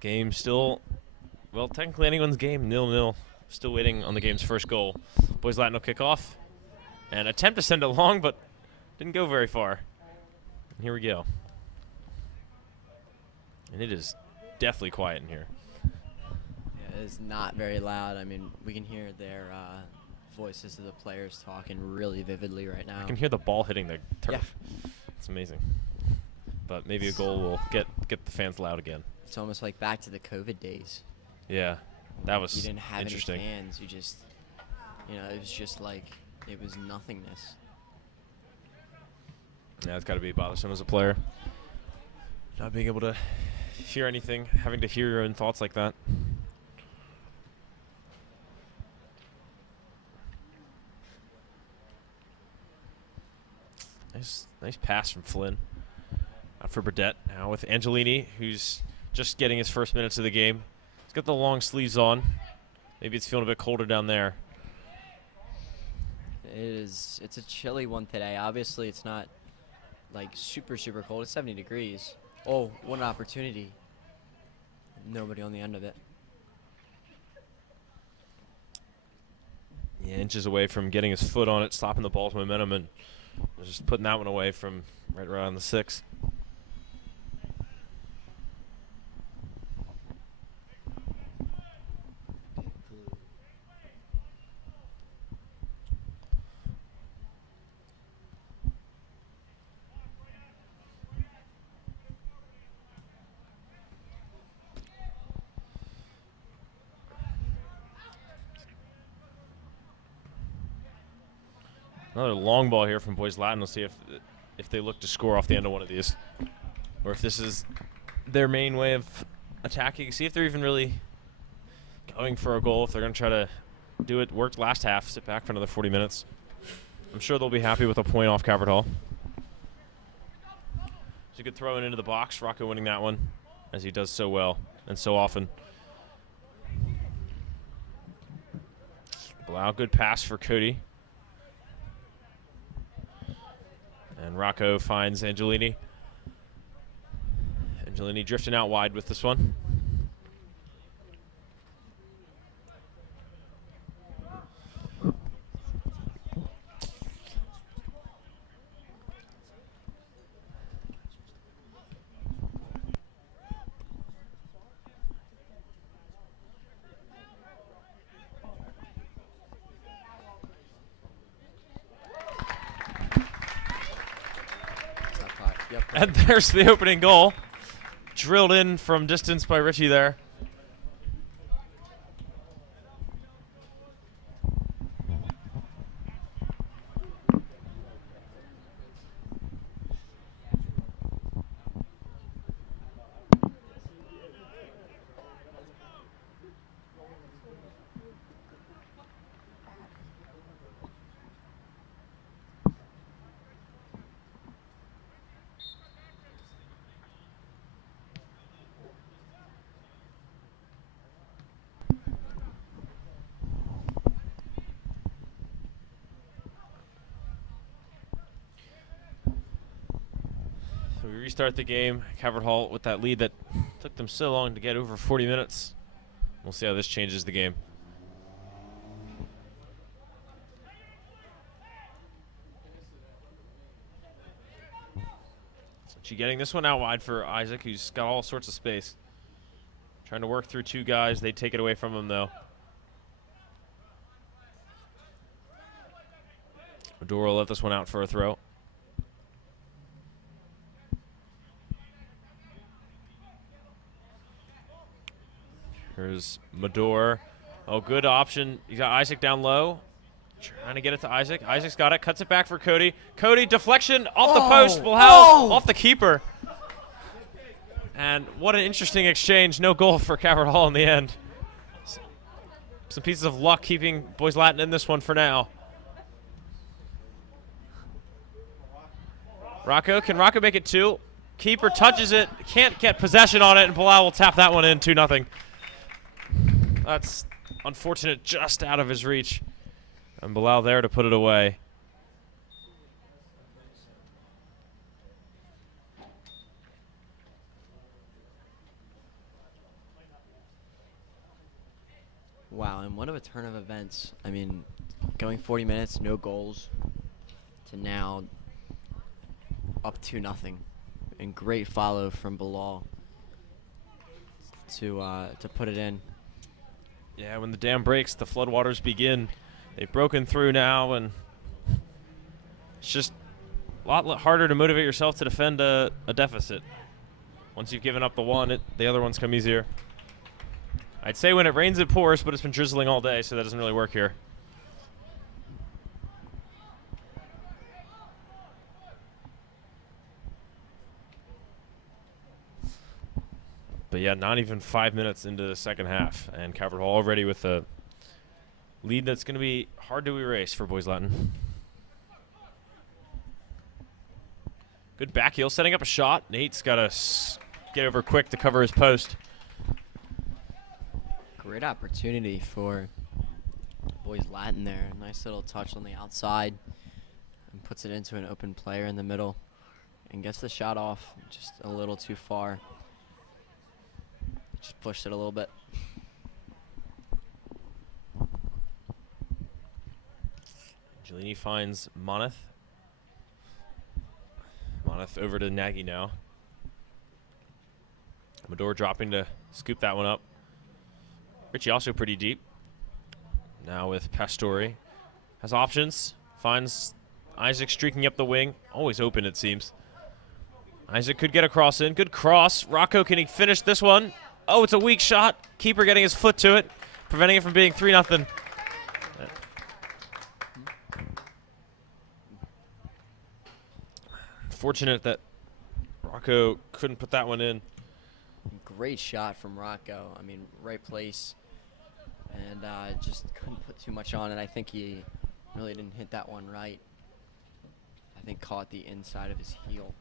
Game still, well, technically anyone's game, 0-0. Still waiting on the game's first goal. Boys Latin will kick off and attempt to send it long, but didn't go very far. And here we go. And it is deathly quiet in here. Yeah, it's not very loud. I mean, we can hear their voices of the players talking really vividly right now. I can hear the ball hitting the turf. Yeah. It's amazing. But maybe a goal will get the fans loud again. It's almost like back to the COVID days. Yeah, that was You didn't have any interesting. fans. You just, it was just like, it was nothingness. Yeah, it's got to be bothersome as a player. Not being able to hear anything, having to hear your own thoughts like that. Nice pass from Flynn. Out for Burdett now with Angelini, who's just getting his first minutes of the game. He's got the long sleeves on. Maybe it's feeling a bit colder down there. It's a chilly one today. Obviously, it's not like super cold. It's 70 degrees. Oh, what an opportunity. Nobody on the end of it. Yeah, inches away from getting his foot on it, stopping the ball's momentum, and just putting that one away from right around the 6. Another long ball here from Boys Latin. We'll see if they look to score off the end of one of these, or if this is their main way of attacking. See if they're even really going for a goal. If they're going to try to do it, worked last half, sit back for another 40 minutes. I'm sure they'll be happy with a point off Calvert Hall. It's a good throw in into the box. Rocco winning that one, as he does so well and so often. Blau, good pass for Cody. And Rocco finds Angelini. Angelini drifting out wide with this one. And there's the opening goal. Drilled in from distance by Richie there. So we restart the game. Calvert Hall with that lead that took them so long to get over 40 minutes. We'll see how this changes the game. She getting this one out wide for Isaac, who's got all sorts of space. Trying to work through two guys. They take it away from him, though. Medora let this one out for a throw. Here's Medor. Oh, good option. You got Isaac down low. Trying to get it to Isaac. Isaac's got it. Cuts it back for Cody. Cody, deflection off the post. Off the keeper. And what an interesting exchange. No goal for Calvert Hall in the end. Some pieces of luck keeping Boys Latin in this one for now. Rocco. Can Rocco make it 2? Keeper touches it. Can't get possession on it, and Bilal will tap that one in 2-0. That's unfortunate, just out of his reach. And Bilal there to put it away. Wow, and what of a turn of events. I mean, going 40 minutes, no goals, to now up 2-0. And great follow from Bilal to put it in. Yeah, when the dam breaks, the floodwaters begin. They've broken through now, and it's just a lot harder to motivate yourself to defend a deficit. Once you've given up the one, the other ones come easier. I'd say when it rains, it pours, but it's been drizzling all day, so that doesn't really work here. But yeah, not even 5 minutes into the second half, and Calvert Hall already with a lead that's going to be hard to erase for Boys Latin. Good back heel, setting up a shot. Nate's got to get over quick to cover his post. Great opportunity for Boys Latin there. Nice little touch on the outside and puts it into an open player in the middle and gets the shot off just a little too far. Just pushed it a little bit. Angelini finds Moneth. Moneth over to Nagy now. Medor dropping to scoop that one up. Richie also pretty deep. Now with Pastore. Has options. Finds Isaac streaking up the wing. Always open, it seems. Isaac could get a cross in. Good cross. Rocco, can he finish this one? Oh, it's a weak shot. Keeper getting his foot to it, preventing it from being 3-0. Fortunate that Rocco couldn't put that one in. Great shot from Rocco. I mean, right place. And just couldn't put too much on it. I think he really didn't hit that one right. I think caught the inside of his heel.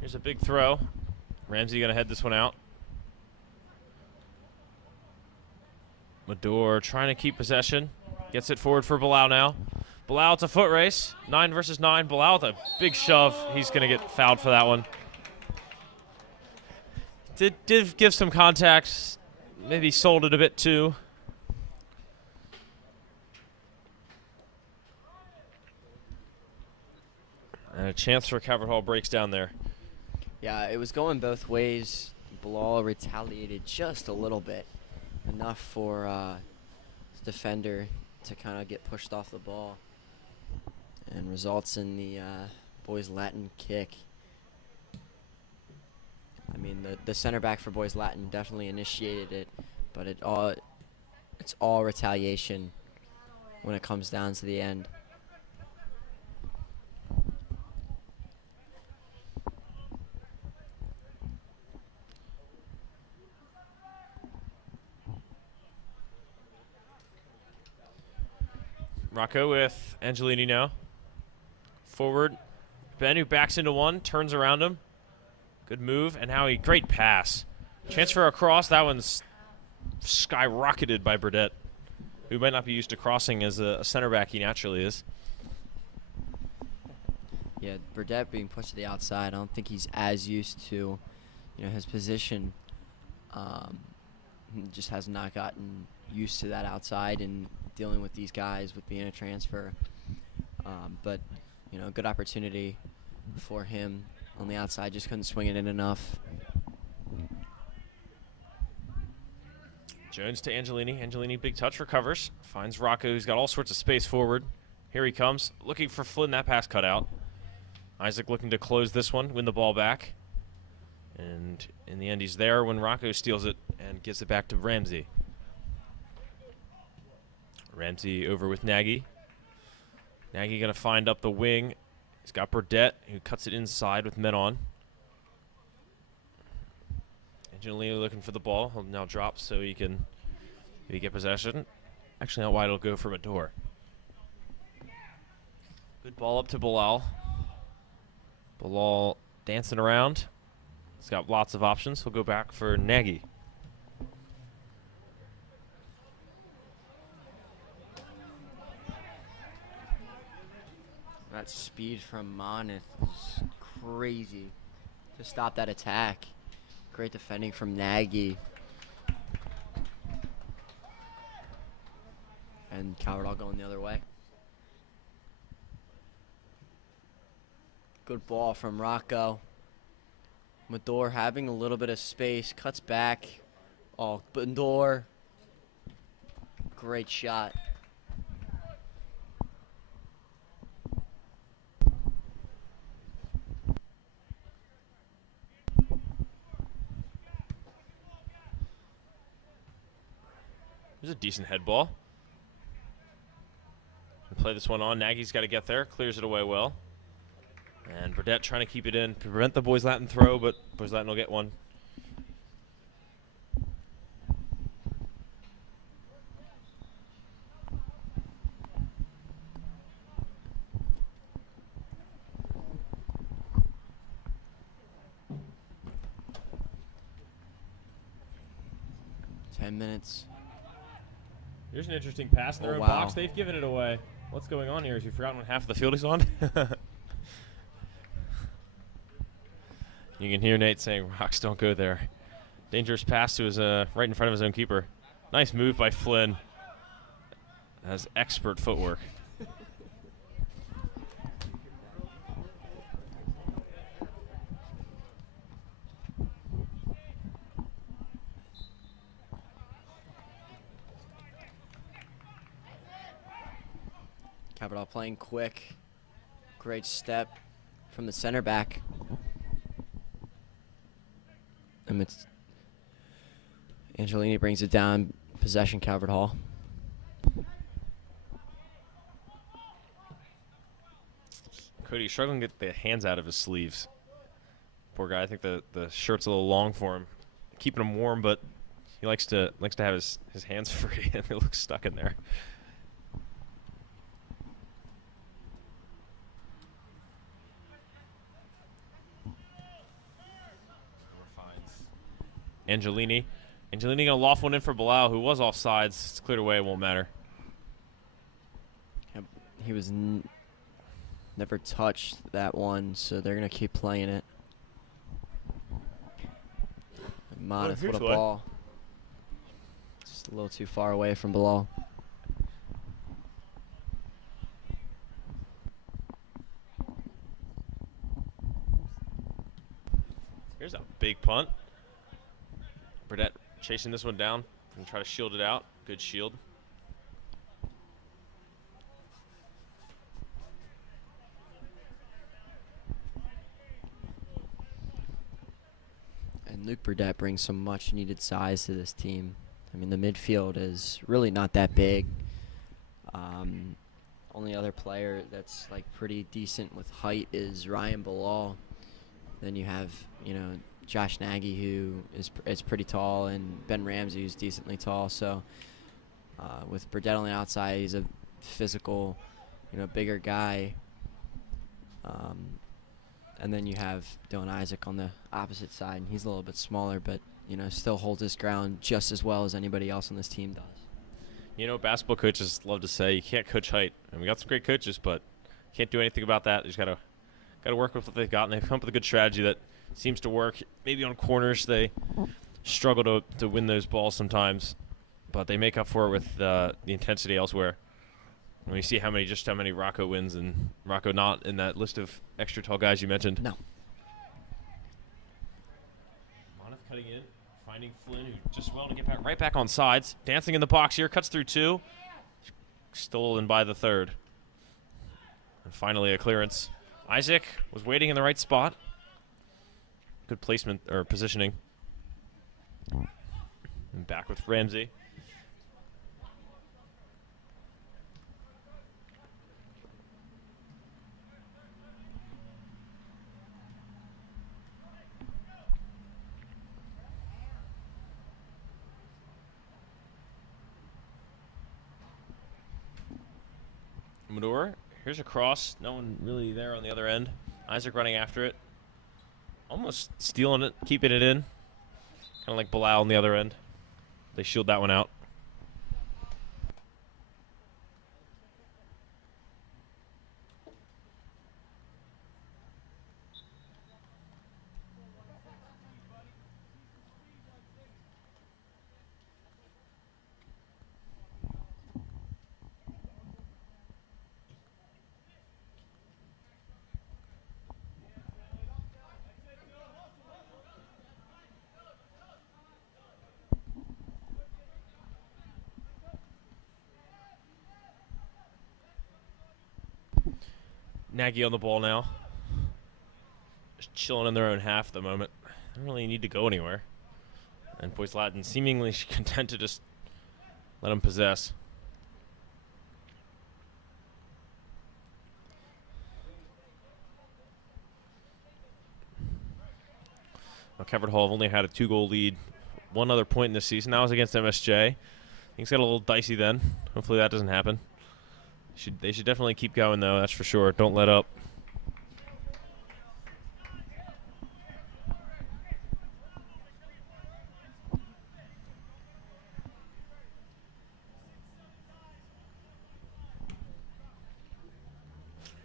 Here's a big throw. Ramsey going to head this one out. Medor trying to keep possession. Gets it forward for Bilal now. Bilal, it's a foot race. 9 versus 9. Bilal with a big shove. He's going to get fouled for that one. Did give some contact. Maybe sold it a bit too. And a chance for Calvert Hall breaks down there. Yeah, it was going both ways. Bilal retaliated just a little bit. Enough for the defender to kind of get pushed off the ball. And results in the Boys Latin kick. I mean, the center back for Boys Latin definitely initiated it, but it's all retaliation when it comes down to the end. Rocco with Angelini now. Forward. Ben, who backs into one, turns around him. Good move, and Howie, great pass. Chance for a cross. That one's skyrocketed by Burdett, who might not be used to crossing as a center back he naturally is. Yeah, Burdett being pushed to the outside. I don't think he's as used to, his position. He just has not gotten used to that outside and dealing with these guys with being a transfer. But, good opportunity for him on the outside. Just couldn't swing it in enough. Jones to Angelini. Angelini, big touch, recovers. Finds Rocco, who's got all sorts of space forward. Here he comes, looking for Flynn. That pass cut out. Isaac looking to close this one, win the ball back. And in the end, he's there when Rocco steals it and gets it back to Ramsey. Ramsey over with Nagy. Nagy going to find up the wing. He's got Burdett, who cuts it inside with men on. Angelini looking for the ball. He'll now drop so he can maybe get possession. Actually, not wide. It'll go from a door. Good ball up to Bilal. Bilal dancing around. He's got lots of options. He'll go back for Nagy. That speed from Moneth is crazy to stop that attack. Great defending from Nagy. And Calvert all going the other way. Good ball from Rocco. Mador having a little bit of space, cuts back. Oh, Mador. Great shot. There's a decent head ball. Play this one on. Nagy's got to get there. Clears it away well. And Burdett trying to keep it in. Prevent the Boys Latin throw, but Boys Latin will get one. Minutes. Here's an interesting pass in their own wow. box. They've given it away. What's going on here? Has you forgotten what half of the field is on? You can hear Nate saying, "Rocks, don't go there." Dangerous pass to his right in front of his own keeper. Nice move by Flynn. Has expert footwork. Cabral playing quick. Great step from the center back. And it's Angelini brings it down. Possession, Calvert Hall. Cody struggling to get the hands out of his sleeves. Poor guy. I think the shirt's a little long for him. Keeping him warm, but he likes to have his hands free, and they look stuck in there. Angelini gonna loft one in for Bilal, who was offsides. It's cleared away, it won't matter. Yep. He was never touched that one, so they're gonna keep playing it. Moneth, what a ball. Just a little too far away from Bilal. Here's a big punt. Burdett chasing this one down and try to shield it out. Good shield. And Luke Burdett brings some much needed size to this team. I mean, the midfield is really not that big. Only other player that's like pretty decent with height is Ryan Bilal. Then you have, Josh Nagy, who is pretty tall, and Ben Ramsey, who's decently tall. So with Burdett on the outside, he's a physical, bigger guy. And then you have Dylan Isaac on the opposite side, and he's a little bit smaller, but still holds his ground just as well as anybody else on this team does. Basketball coaches love to say you can't coach height, and we got some great coaches, but can't do anything about that. You just gotta work with what they've got, and they've come up with a good strategy that seems to work. Maybe on corners they struggle to win those balls sometimes, but they make up for it with the intensity elsewhere. When you see how many Rocco wins, and Rocco not in that list of extra tall guys you mentioned. No. Moneth cutting in, finding Flynn, who just well to get right back on sides. Dancing in the box here, cuts through two. Stolen by the third. And finally a clearance. Isaac was waiting in the right spot. Good placement or positioning. And back with Ramsey. Mador, here's a cross. No one really there on the other end. Isaac running after it. Almost stealing it, keeping it in. Kind of like Bilal on the other end. They shield that one out. Nagy on the ball now. Just chilling in their own half at the moment. Don't really need to go anywhere. And Boys Latin seemingly content to just let them possess. Now Calvert Hall have only had a 2-goal lead. One other point in this season. That was against MSJ. Things got a little dicey then. Hopefully that doesn't happen. They should definitely keep going, though, that's for sure. Don't let up.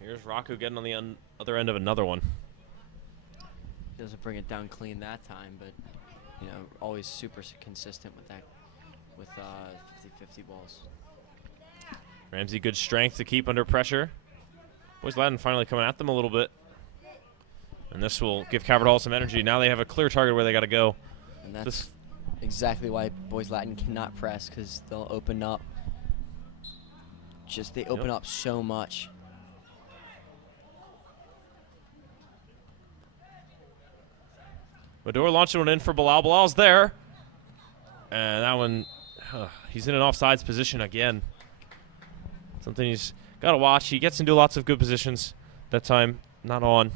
Here's Rocco getting on the other end of another one. Doesn't bring it down clean that time, but always super consistent with that, with 50-50 balls. Ramsey, good strength to keep under pressure. Boys Latin finally coming at them a little bit. And this will give Calvert Hall some energy. Now they have a clear target where they got to go. And that's exactly why Boys Latin cannot press, because they'll open up. They open up so much. Mador launching one in for Bilal. Bilal's there. And that one, he's in an offsides position again. Something he's got to watch. He gets into lots of good positions. That time, not on.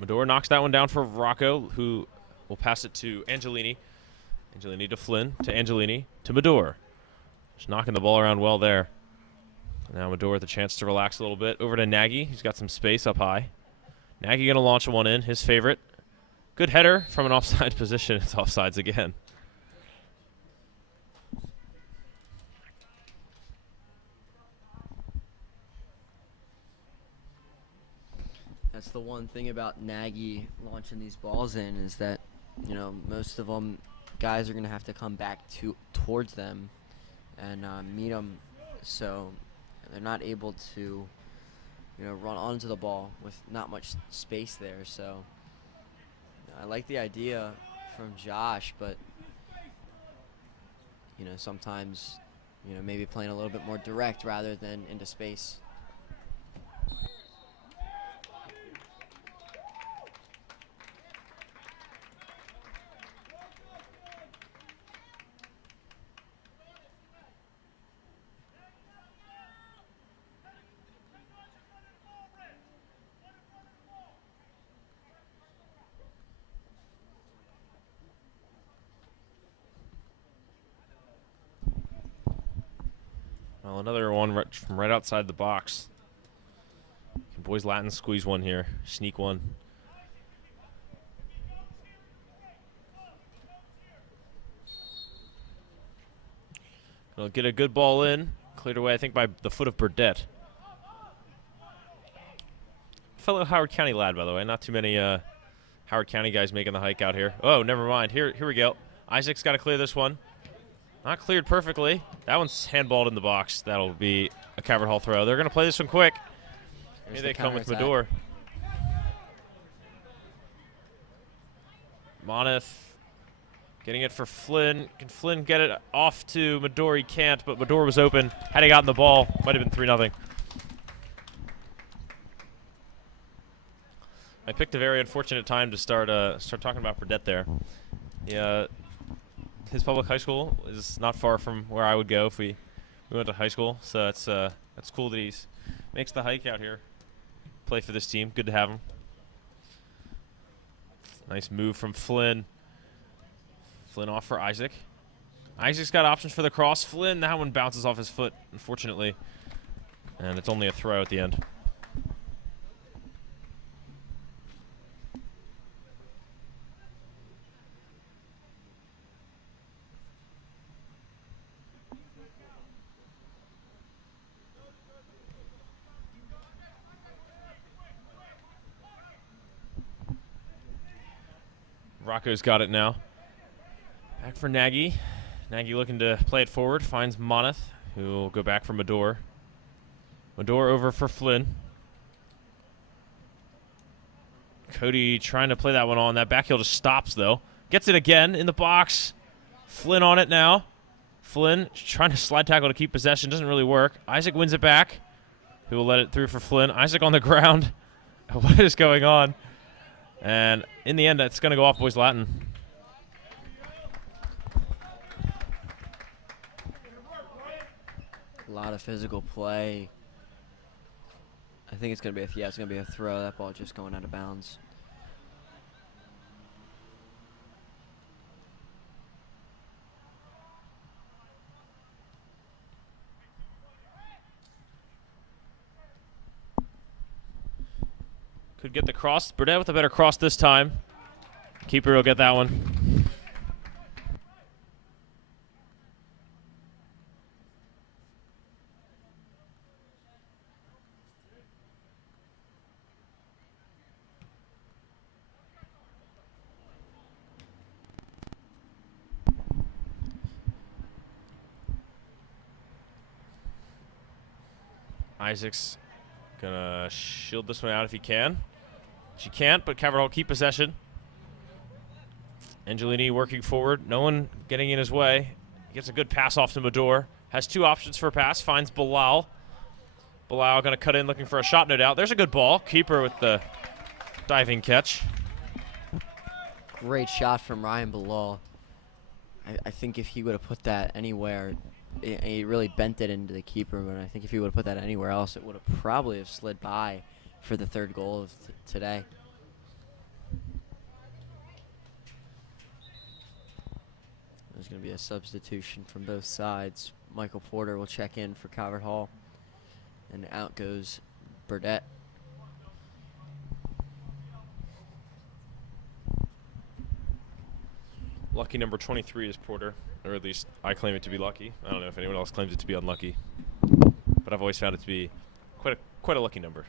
Mador knocks that one down for Rocco, who will pass it to Angelini. Angelini to Flynn, to Angelini, to Mador. Just knocking the ball around well there. Now Mador with a chance to relax a little bit. Over to Nagy. He's got some space up high. Nagy going to launch one in, his favorite. Good header from an offside position. It's offsides again. That's the one thing about Nagy launching these balls in, is that, most of them, guys are going to have to come back towards them and meet them. So they're not able to, run onto the ball with not much space there. So I like the idea from Josh, but, sometimes, maybe playing a little bit more direct rather than into space. Well, another one from right outside the box. Can Boys Latin squeeze one here, sneak one. Gonna get a good ball in, cleared away I think by the foot of Burdett. Fellow Howard County lad, by the way. Not too many Howard County guys making the hike out here. Oh, never mind. Here we go. Isaac's got to clear this one. Not cleared perfectly. That one's handballed in the box. That'll be a Calvert Hall throw. They're going to play this one quick. Here they come with Mador. Moneth getting it for Flynn. Can Flynn get it off to Mador? He can't, but Mador was open. Had he gotten the ball, might have been 3-0. I picked a very unfortunate time to start talking about Burdett there. Yeah. His public high school is not far from where I would go if we went to high school, so that's cool that he's makes the hike out here, play for this team. Good to have him. Nice move from Flynn. Flynn off for Isaac. Isaac's got options for the cross. Flynn, that one bounces off his foot, unfortunately. And it's only a throw at the end. Rocco's got it now. Back for Nagy. Nagy looking to play it forward. Finds Moneth, who will go back for Mador. Mador over for Flynn. Cody trying to play that one on. That back heel just stops, though. Gets it again in the box. Flynn on it now. Flynn trying to slide tackle to keep possession. Doesn't really work. Isaac wins it back. Who will let it through for Flynn. Isaac on the ground. What is going on? And in the end, it's going to go off Boys Latin. A lot of physical play. I think it's going to be it's going to be a throw. That ball just going out of bounds. Could get the cross. Burdett with a better cross this time. Keeper will get that one. Isaac's gonna shield this one out if he can. She can't, but Calvert will keep possession. Angelini working forward. No one getting in his way. He gets a good pass off to Mador. Has two options for a pass. Finds Bilal. Bilal going to cut in looking for a shot, no doubt. There's a good ball. Keeper with the diving catch. Great shot from Ryan Bilal. I think if he would have put that anywhere, he really bent it into the keeper, but I think if he would have put that anywhere else, it would have probably have slid by for the third goal of today. There's going to be a substitution from both sides. Michael Porter will check in for Calvert Hall, and out goes Burdett. Lucky number 23 is Porter, or at least I claim it to be lucky. I don't know if anyone else claims it to be unlucky, but I've always found it to be quite a lucky number.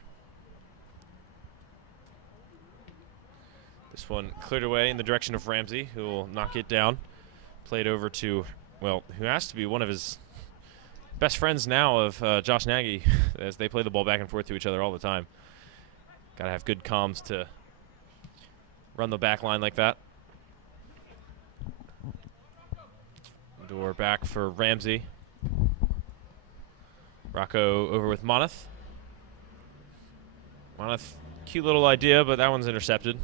This one cleared away in the direction of Ramsey, who will knock it down. Played over to, well, who has to be one of his best friends now of Josh Nagy, as they play the ball back and forth to each other all the time. Got to have good comms to run the back line like that. Door back for Ramsey. Rocco over with Moneth. Moneth, cute little idea, but that one's intercepted.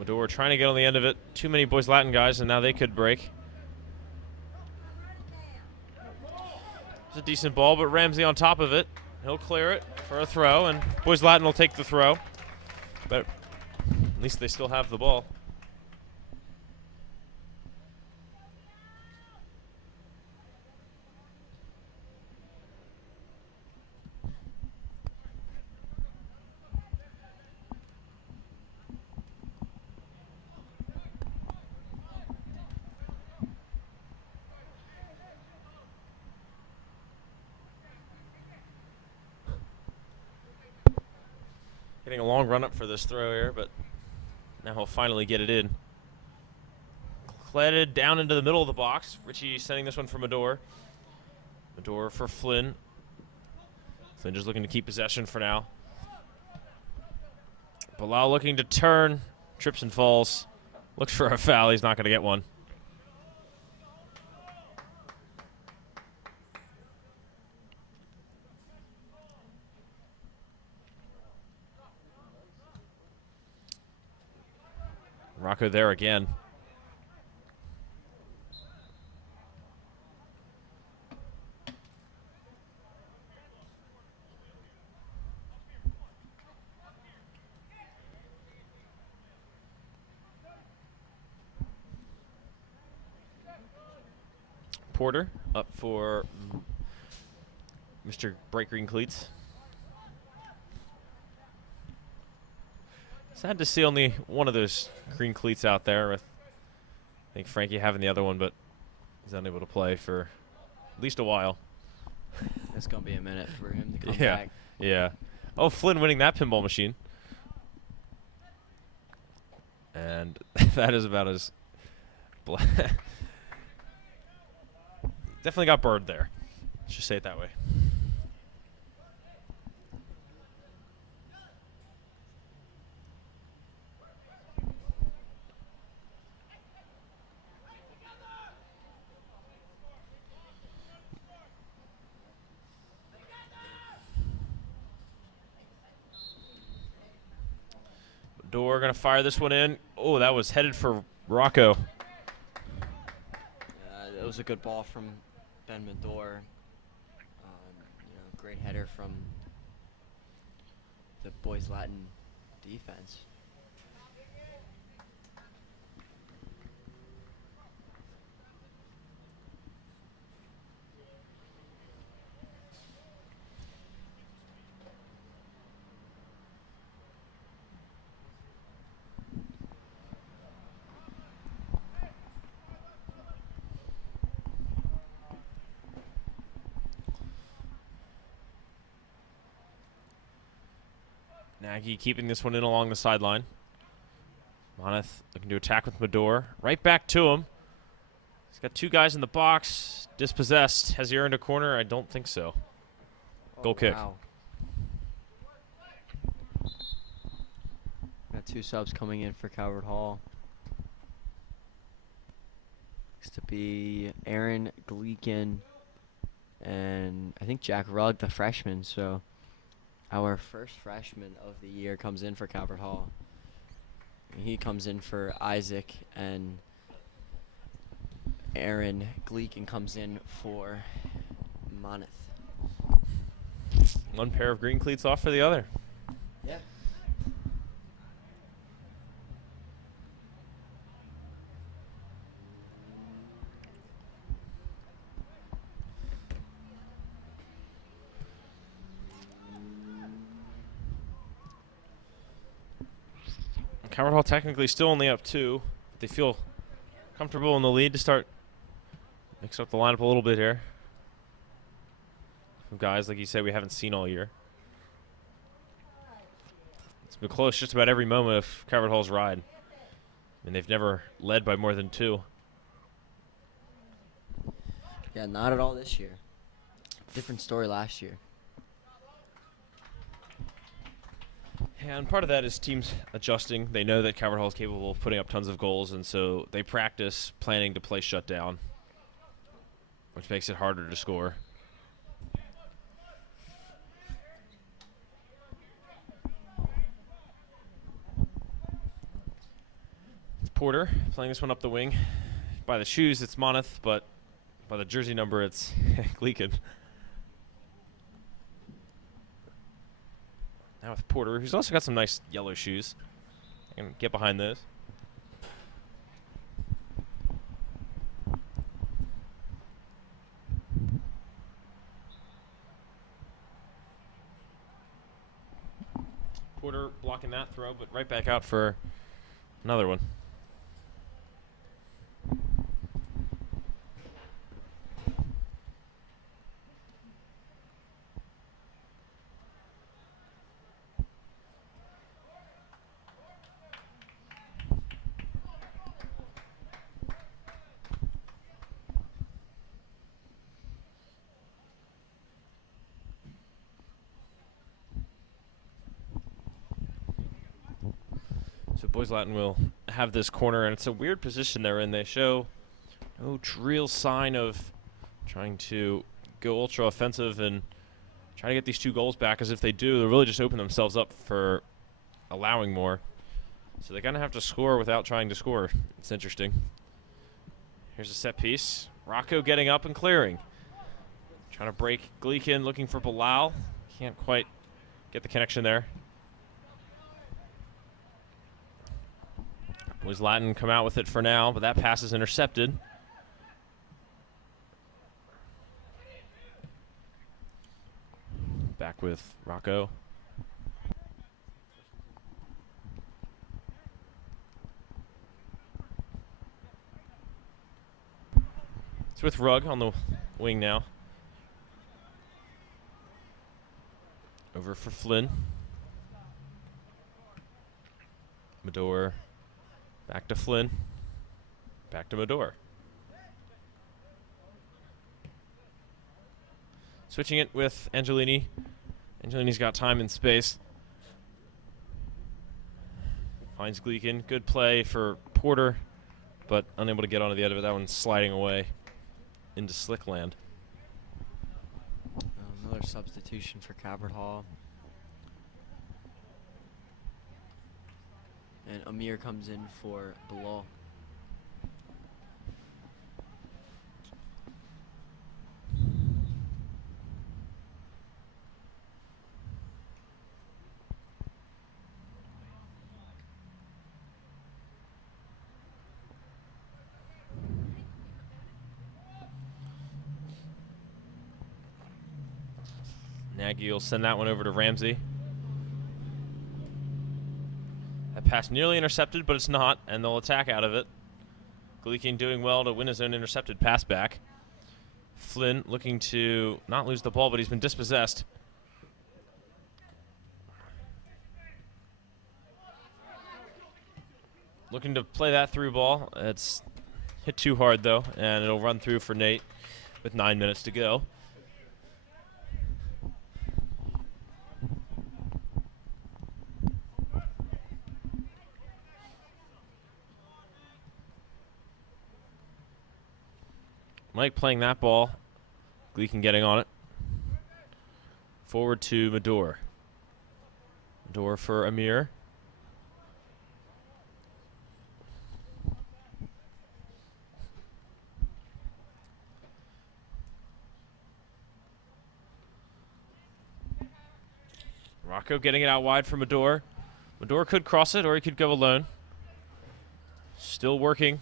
Mador trying to get on the end of it. Too many Boys Latin guys, and now they could break. It's a decent ball, but Ramsey on top of it. He'll clear it for a throw, and Boys Latin will take the throw. But at least they still have the ball. Getting a long run up for this throw here, but now he'll finally get it in. Clatted down into the middle of the box. Richie sending this one for Mador. Mador for Flynn. Flynn just looking to keep possession for now. Bilal looking to turn. Trips and falls. Looks for a foul. He's not going to get one. Rocco there again. Porter up for Mr. Bright Green Cleats. Sad to see only one of those green cleats out there, with I think Frankie having the other one, but he's unable to play for at least a while. It's going to be a minute for him to come Yeah. back. Yeah. Oh, Flynn winning that pinball machine. And that is about as... Definitely got bird there. Let's just say it that way. Door going to fire this one in. Oh, that was headed for Rocco. That was a good ball from Ben Medor. Great header from the boys Latin defense. Nagy keeping this one in along the sideline. Moneth looking to attack with Medor. Right back to him. He's got two guys in the box. Dispossessed. Has he earned a corner? I don't think so. Goal kick. Wow. Got two subs coming in for Calvert Hall. Looks to be Aaron Gleekin and I think Jack Rugg, the freshman. So our first freshman of the year comes in for Calvert Hall. He comes in for Isaac, and Aaron Gleekin comes in for Moneth. One pair of green cleats off for the other. Yeah. Calvert Hall technically still only up 2. But they feel comfortable in the lead to start mix up the lineup a little bit here. Some guys, like you said, we haven't seen all year. It's been close just about every moment of Calvert Hall's ride. And they've never led by more than 2. Yeah, not at all this year. Different story last year. Yeah, and part of that is teams adjusting. They know that Calvert Hall is capable of putting up tons of goals, and so they practice planning to play shutdown, which makes it harder to score. It's Porter playing this one up the wing. By the shoes, it's Moneth, but by the jersey number, it's Gleekin. Now with Porter, who's also got some nice yellow shoes. I can get behind those. Porter blocking that throw, but right back out for another one. So Boys Latin will have this corner, and it's a weird position they're in. They show no real sign of trying to go ultra offensive and try to get these 2 goals back, as if they do, they'll really just open themselves up for allowing more. So they're going to have to score without trying to score. It's interesting. Here's a set piece. Rocco getting up and clearing. Trying to break Gleekin, looking for Bilal. Can't quite get the connection there. Boys Latin come out with it for now, but that pass is intercepted. Back with Rocco. It's with Rugg on the wing now. Over for Flynn. Medor. Back to Flynn. Back to Medor. Switching it with Angelini. Angelini's got time and space. Finds Gleekin. Good play for Porter, but unable to get onto the end of it. That one's sliding away into Slickland. Another substitution for Cabot Hall. And Amir comes in for Bilal. Nagy will send that one over to Ramsey. That pass nearly intercepted, but it's not, and they'll attack out of it. Gleekin doing well to win his own intercepted pass back. Flynn looking to not lose the ball, but he's been dispossessed. Looking to play that through ball. It's hit too hard, though, and it'll run through for Nate with 9 minutes to go. Mike playing that ball. Gleekin getting on it. Forward to Medor. Medor for Amir. Rocco getting it out wide for Medor. Medor could cross it or he could go alone. Still working.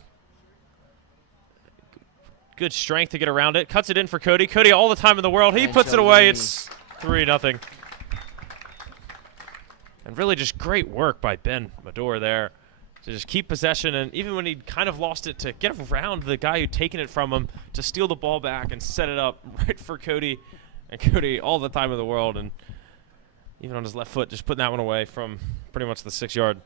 Good strength to get around it. Cuts it in for Cody. Cody all the time in the world. He puts it away. It's 3-0. And really just great work by Ben Medor there to just keep possession. And even when he kind of lost it, to get around the guy who'd taken it from him, to steal the ball back and set it up right for Cody. And Cody all the time in the world. And even on his left foot, just putting that one away from pretty much the 6-yard.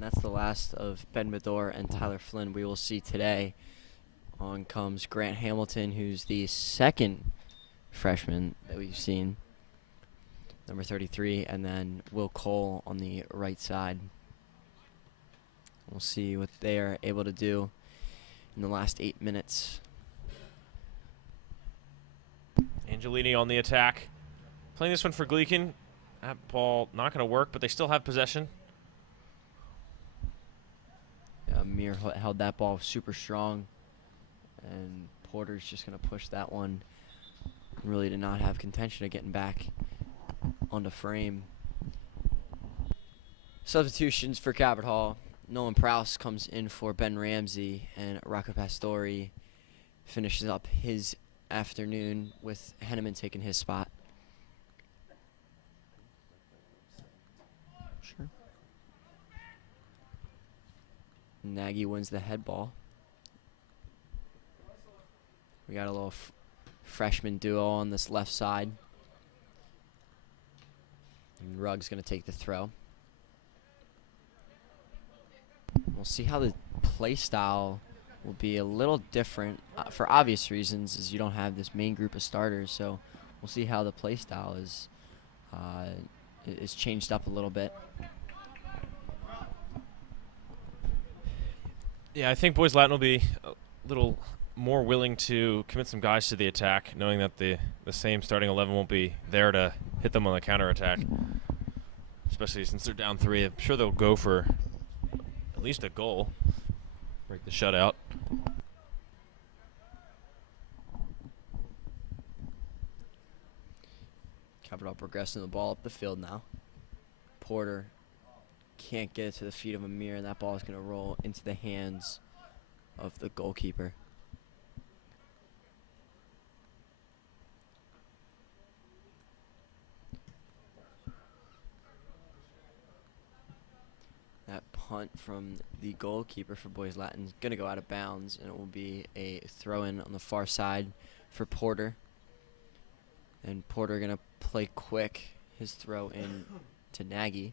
That's the last of Ben Medor and Tyler Flynn we will see today. On comes Grant Hamilton, who's the second freshman that we've seen, number 33, and then Will Cole on the right side. We'll see what they are able to do in the last 8 minutes. Angelini on the attack. Playing this one for Gleekin. That ball not going to work, but they still have possession. Amir held that ball super strong, and Porter's just going to push that one. Really did not have contention of getting back onto frame. Substitutions for Cabot Hall. Nolan Prowse comes in for Ben Ramsey, and Rocco Pastori finishes up his afternoon with Henneman taking his spot. Sure. Nagy wins the head ball. We got a little freshman duo on this left side. And Rugg's going to take the throw. We'll see how the play style will be a little different for obvious reasons, as you don't have this main group of starters. So we'll see how the play style is changed up a little bit. Yeah, I think Boys Latin will be a little more willing to commit some guys to the attack, knowing that the same starting 11 won't be there to hit them on the counterattack, especially since they're down 3. I'm sure they'll go for at least a goal, break the shutout. Cabot Hall progressing the ball up the field now. Porter can't get it to the feet of Amir, and that ball is going to roll into the hands of the goalkeeper. That punt from the goalkeeper for Boys Latin is going to go out of bounds, and it will be a throw-in on the far side for Porter. And Porter going to play quick his throw in to Nagy.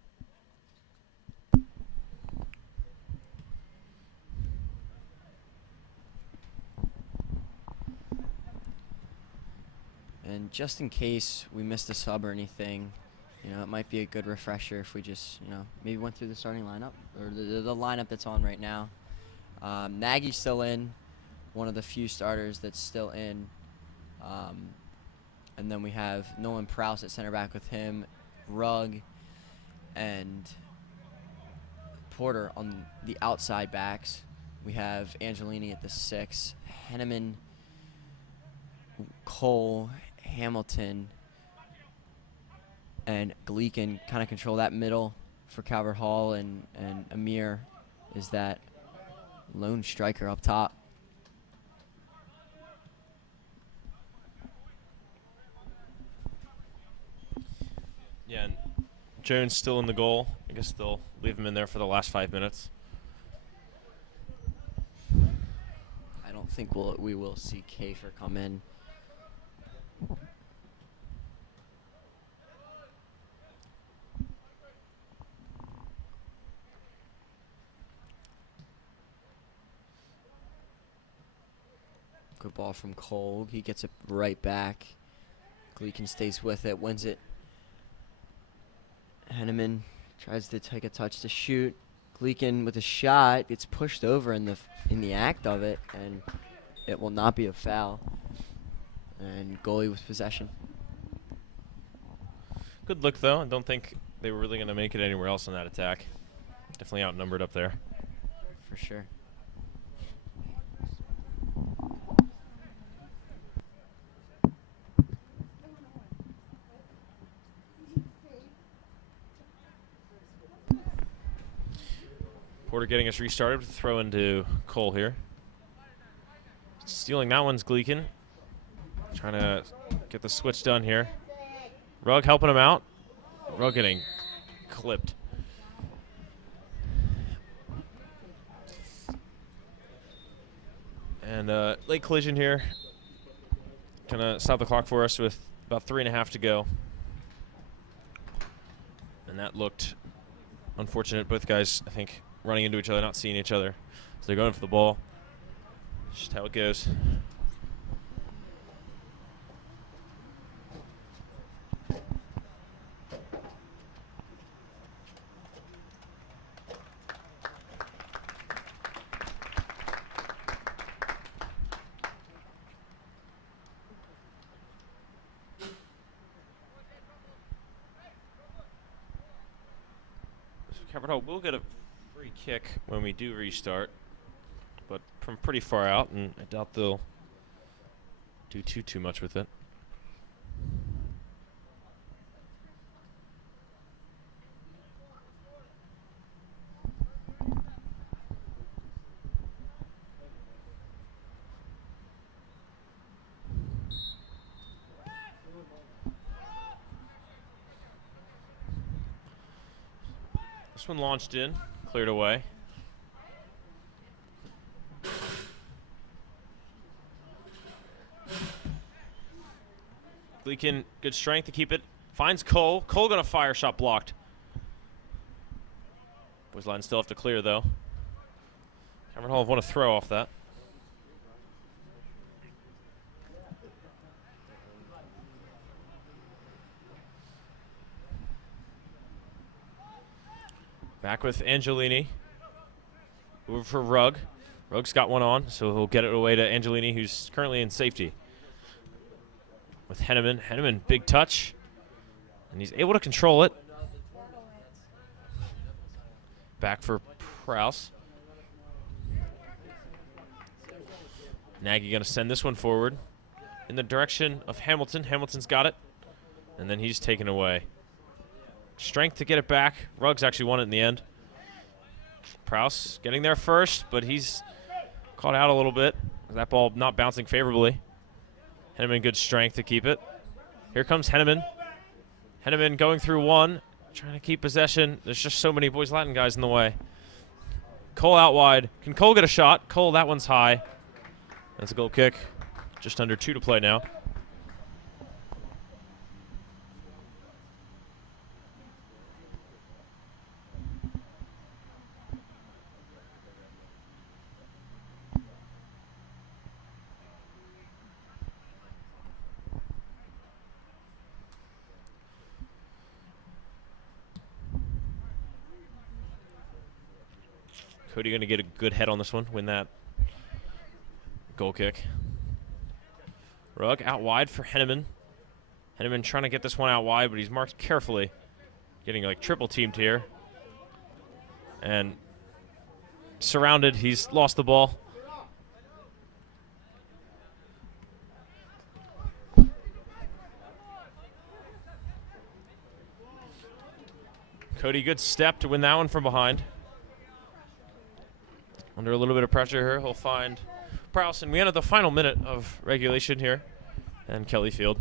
And just in case we missed a sub or anything, you know, it might be a good refresher if we just, you know, maybe went through the starting lineup or the lineup that's on right now. Nagy's still in, one of the few starters that's still in. And then we have Nolan Prouse at center back with him, Rugg, and Porter on the outside backs. We have Angelini at the 6, Henneman, Cole, Hamilton, and Gleekin kind of control that middle for Calvert Hall, and Amir is that lone striker up top. Yeah, and Jones still in the goal. I guess they'll leave him in there for the last 5 minutes. I don't think we will see Kafer come in. Good ball from Cole. He gets it right back. Gleekin stays with it, wins it. Henneman tries to take a touch to shoot. Gleekin with a shot gets pushed over in the act of it, and it will not be a foul. And goalie with possession. Good look, though. I don't think they were really going to make it anywhere else in that attack. Definitely outnumbered up there. For sure. Porter getting us restarted. Throw into Cole here. Stealing that one's Gleekin. Trying to get the switch done here. Rugg helping him out. Rugg getting clipped. And late collision here. Gonna stop the clock for us with about 3.5 to go. And that looked unfortunate. Both guys, I think, running into each other, not seeing each other. So they're going for the ball. Just how it goes. Cabot Hall will get a free kick when we do restart, but from pretty far out, and I doubt they'll do too much with it. This one launched in, cleared away. Gleekin, good strength to keep it. Finds Cole. Cole gonna fire, shot blocked. Boys line still have to clear though. Cameron Hall want to throw off that. Back with Angelini. Over for Rugg. Rugg's got one on, so he'll get it away to Angelini, who's currently in safety. With Henneman. Henneman, big touch. And he's able to control it. Back for Prouse. Nagy going to send this one forward in the direction of Hamilton. Hamilton's got it. And then he's taken away. Strength to get it back. Ruggs actually won it in the end. Prowse getting there first, but he's caught out a little bit. That ball not bouncing favorably. Henneman good strength to keep it. Here comes Henneman. Henneman going through one, trying to keep possession. There's just so many Boys Latin guys in the way. Cole out wide. Can Cole get a shot? Cole, that one's high. That's a goal kick. Just under 2 to play now. Cody going to get a good head on this one, win that goal kick. Rugg out wide for Henneman. Henneman trying to get this one out wide, but he's marked carefully. Getting like triple teamed here. And surrounded, he's lost the ball. Cody, good step to win that one from behind. Under a little bit of pressure here, he'll find Prowse. And we enter the final minute of regulation here in Kelly Field.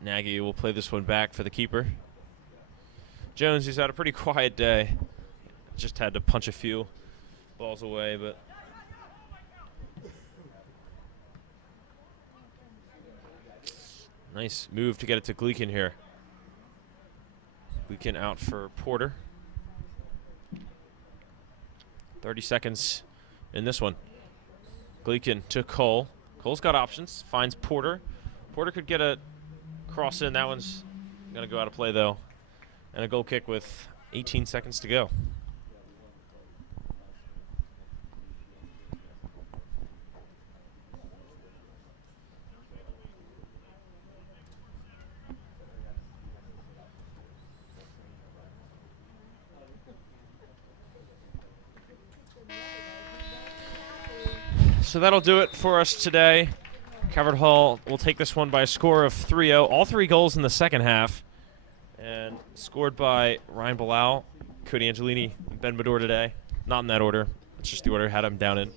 Nagy will play this one back for the keeper. Jones, who's had a pretty quiet day, just had to punch a few balls away, but nice move to get it to Gleekin here. Gleekin out for Porter. 30 seconds in this one. Gleekin to Cole. Cole's got options. Finds Porter. Porter could get a cross in. That one's going to go out of play, though. And a goal kick with 18 seconds to go. So that'll do it for us today. Calvert Hall will take this one by a score of 3-0. All 3 goals in the second half. And scored by Ryan Bilal, Cody Angelini, and Ben Bador today. Not in that order. It's just the order I had them down in.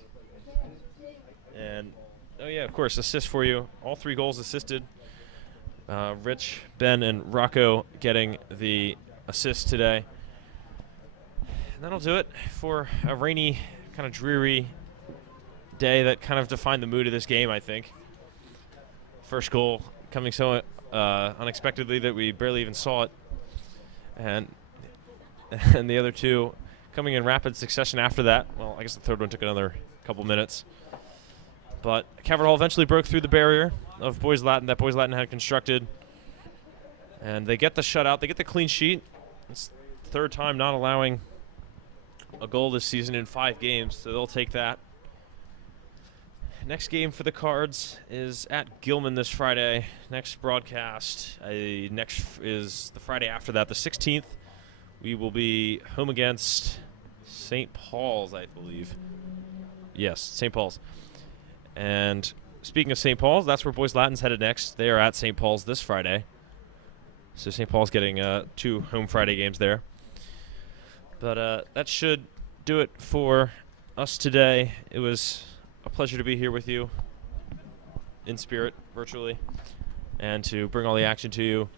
And, oh yeah, of course, assist for you. All 3 goals assisted. Rich, Ben, and Rocco getting the assist today. And that'll do it for a rainy, kind of dreary day that kind of defined the mood of this game, I think. First goal coming so unexpectedly that we barely even saw it. And the other 2 coming in rapid succession after that. Well, I guess the third one took another couple minutes. But Calvert Hall eventually broke through the barrier of Boys Latin that Boys Latin had constructed. And they get the shutout. They get the clean sheet. It's the 3rd time not allowing a goal this season in 5 games, so they'll take that. Next game for the Cards is at Gilman this Friday. Next broadcast, next is the Friday after that, the 16th. We will be home against St. Paul's, I believe. Yes, St. Paul's. And speaking of St. Paul's, that's where Boys Latin's headed next. They are at St. Paul's this Friday. So St. Paul's getting 2 home Friday games there. But that should do it for us today. It was a pleasure to be here with you in spirit, virtually, and to bring all the action to you.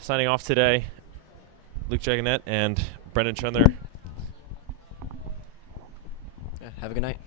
Signing off today, Luke Jaganette and Brendan Chandler. Yeah, have a good night.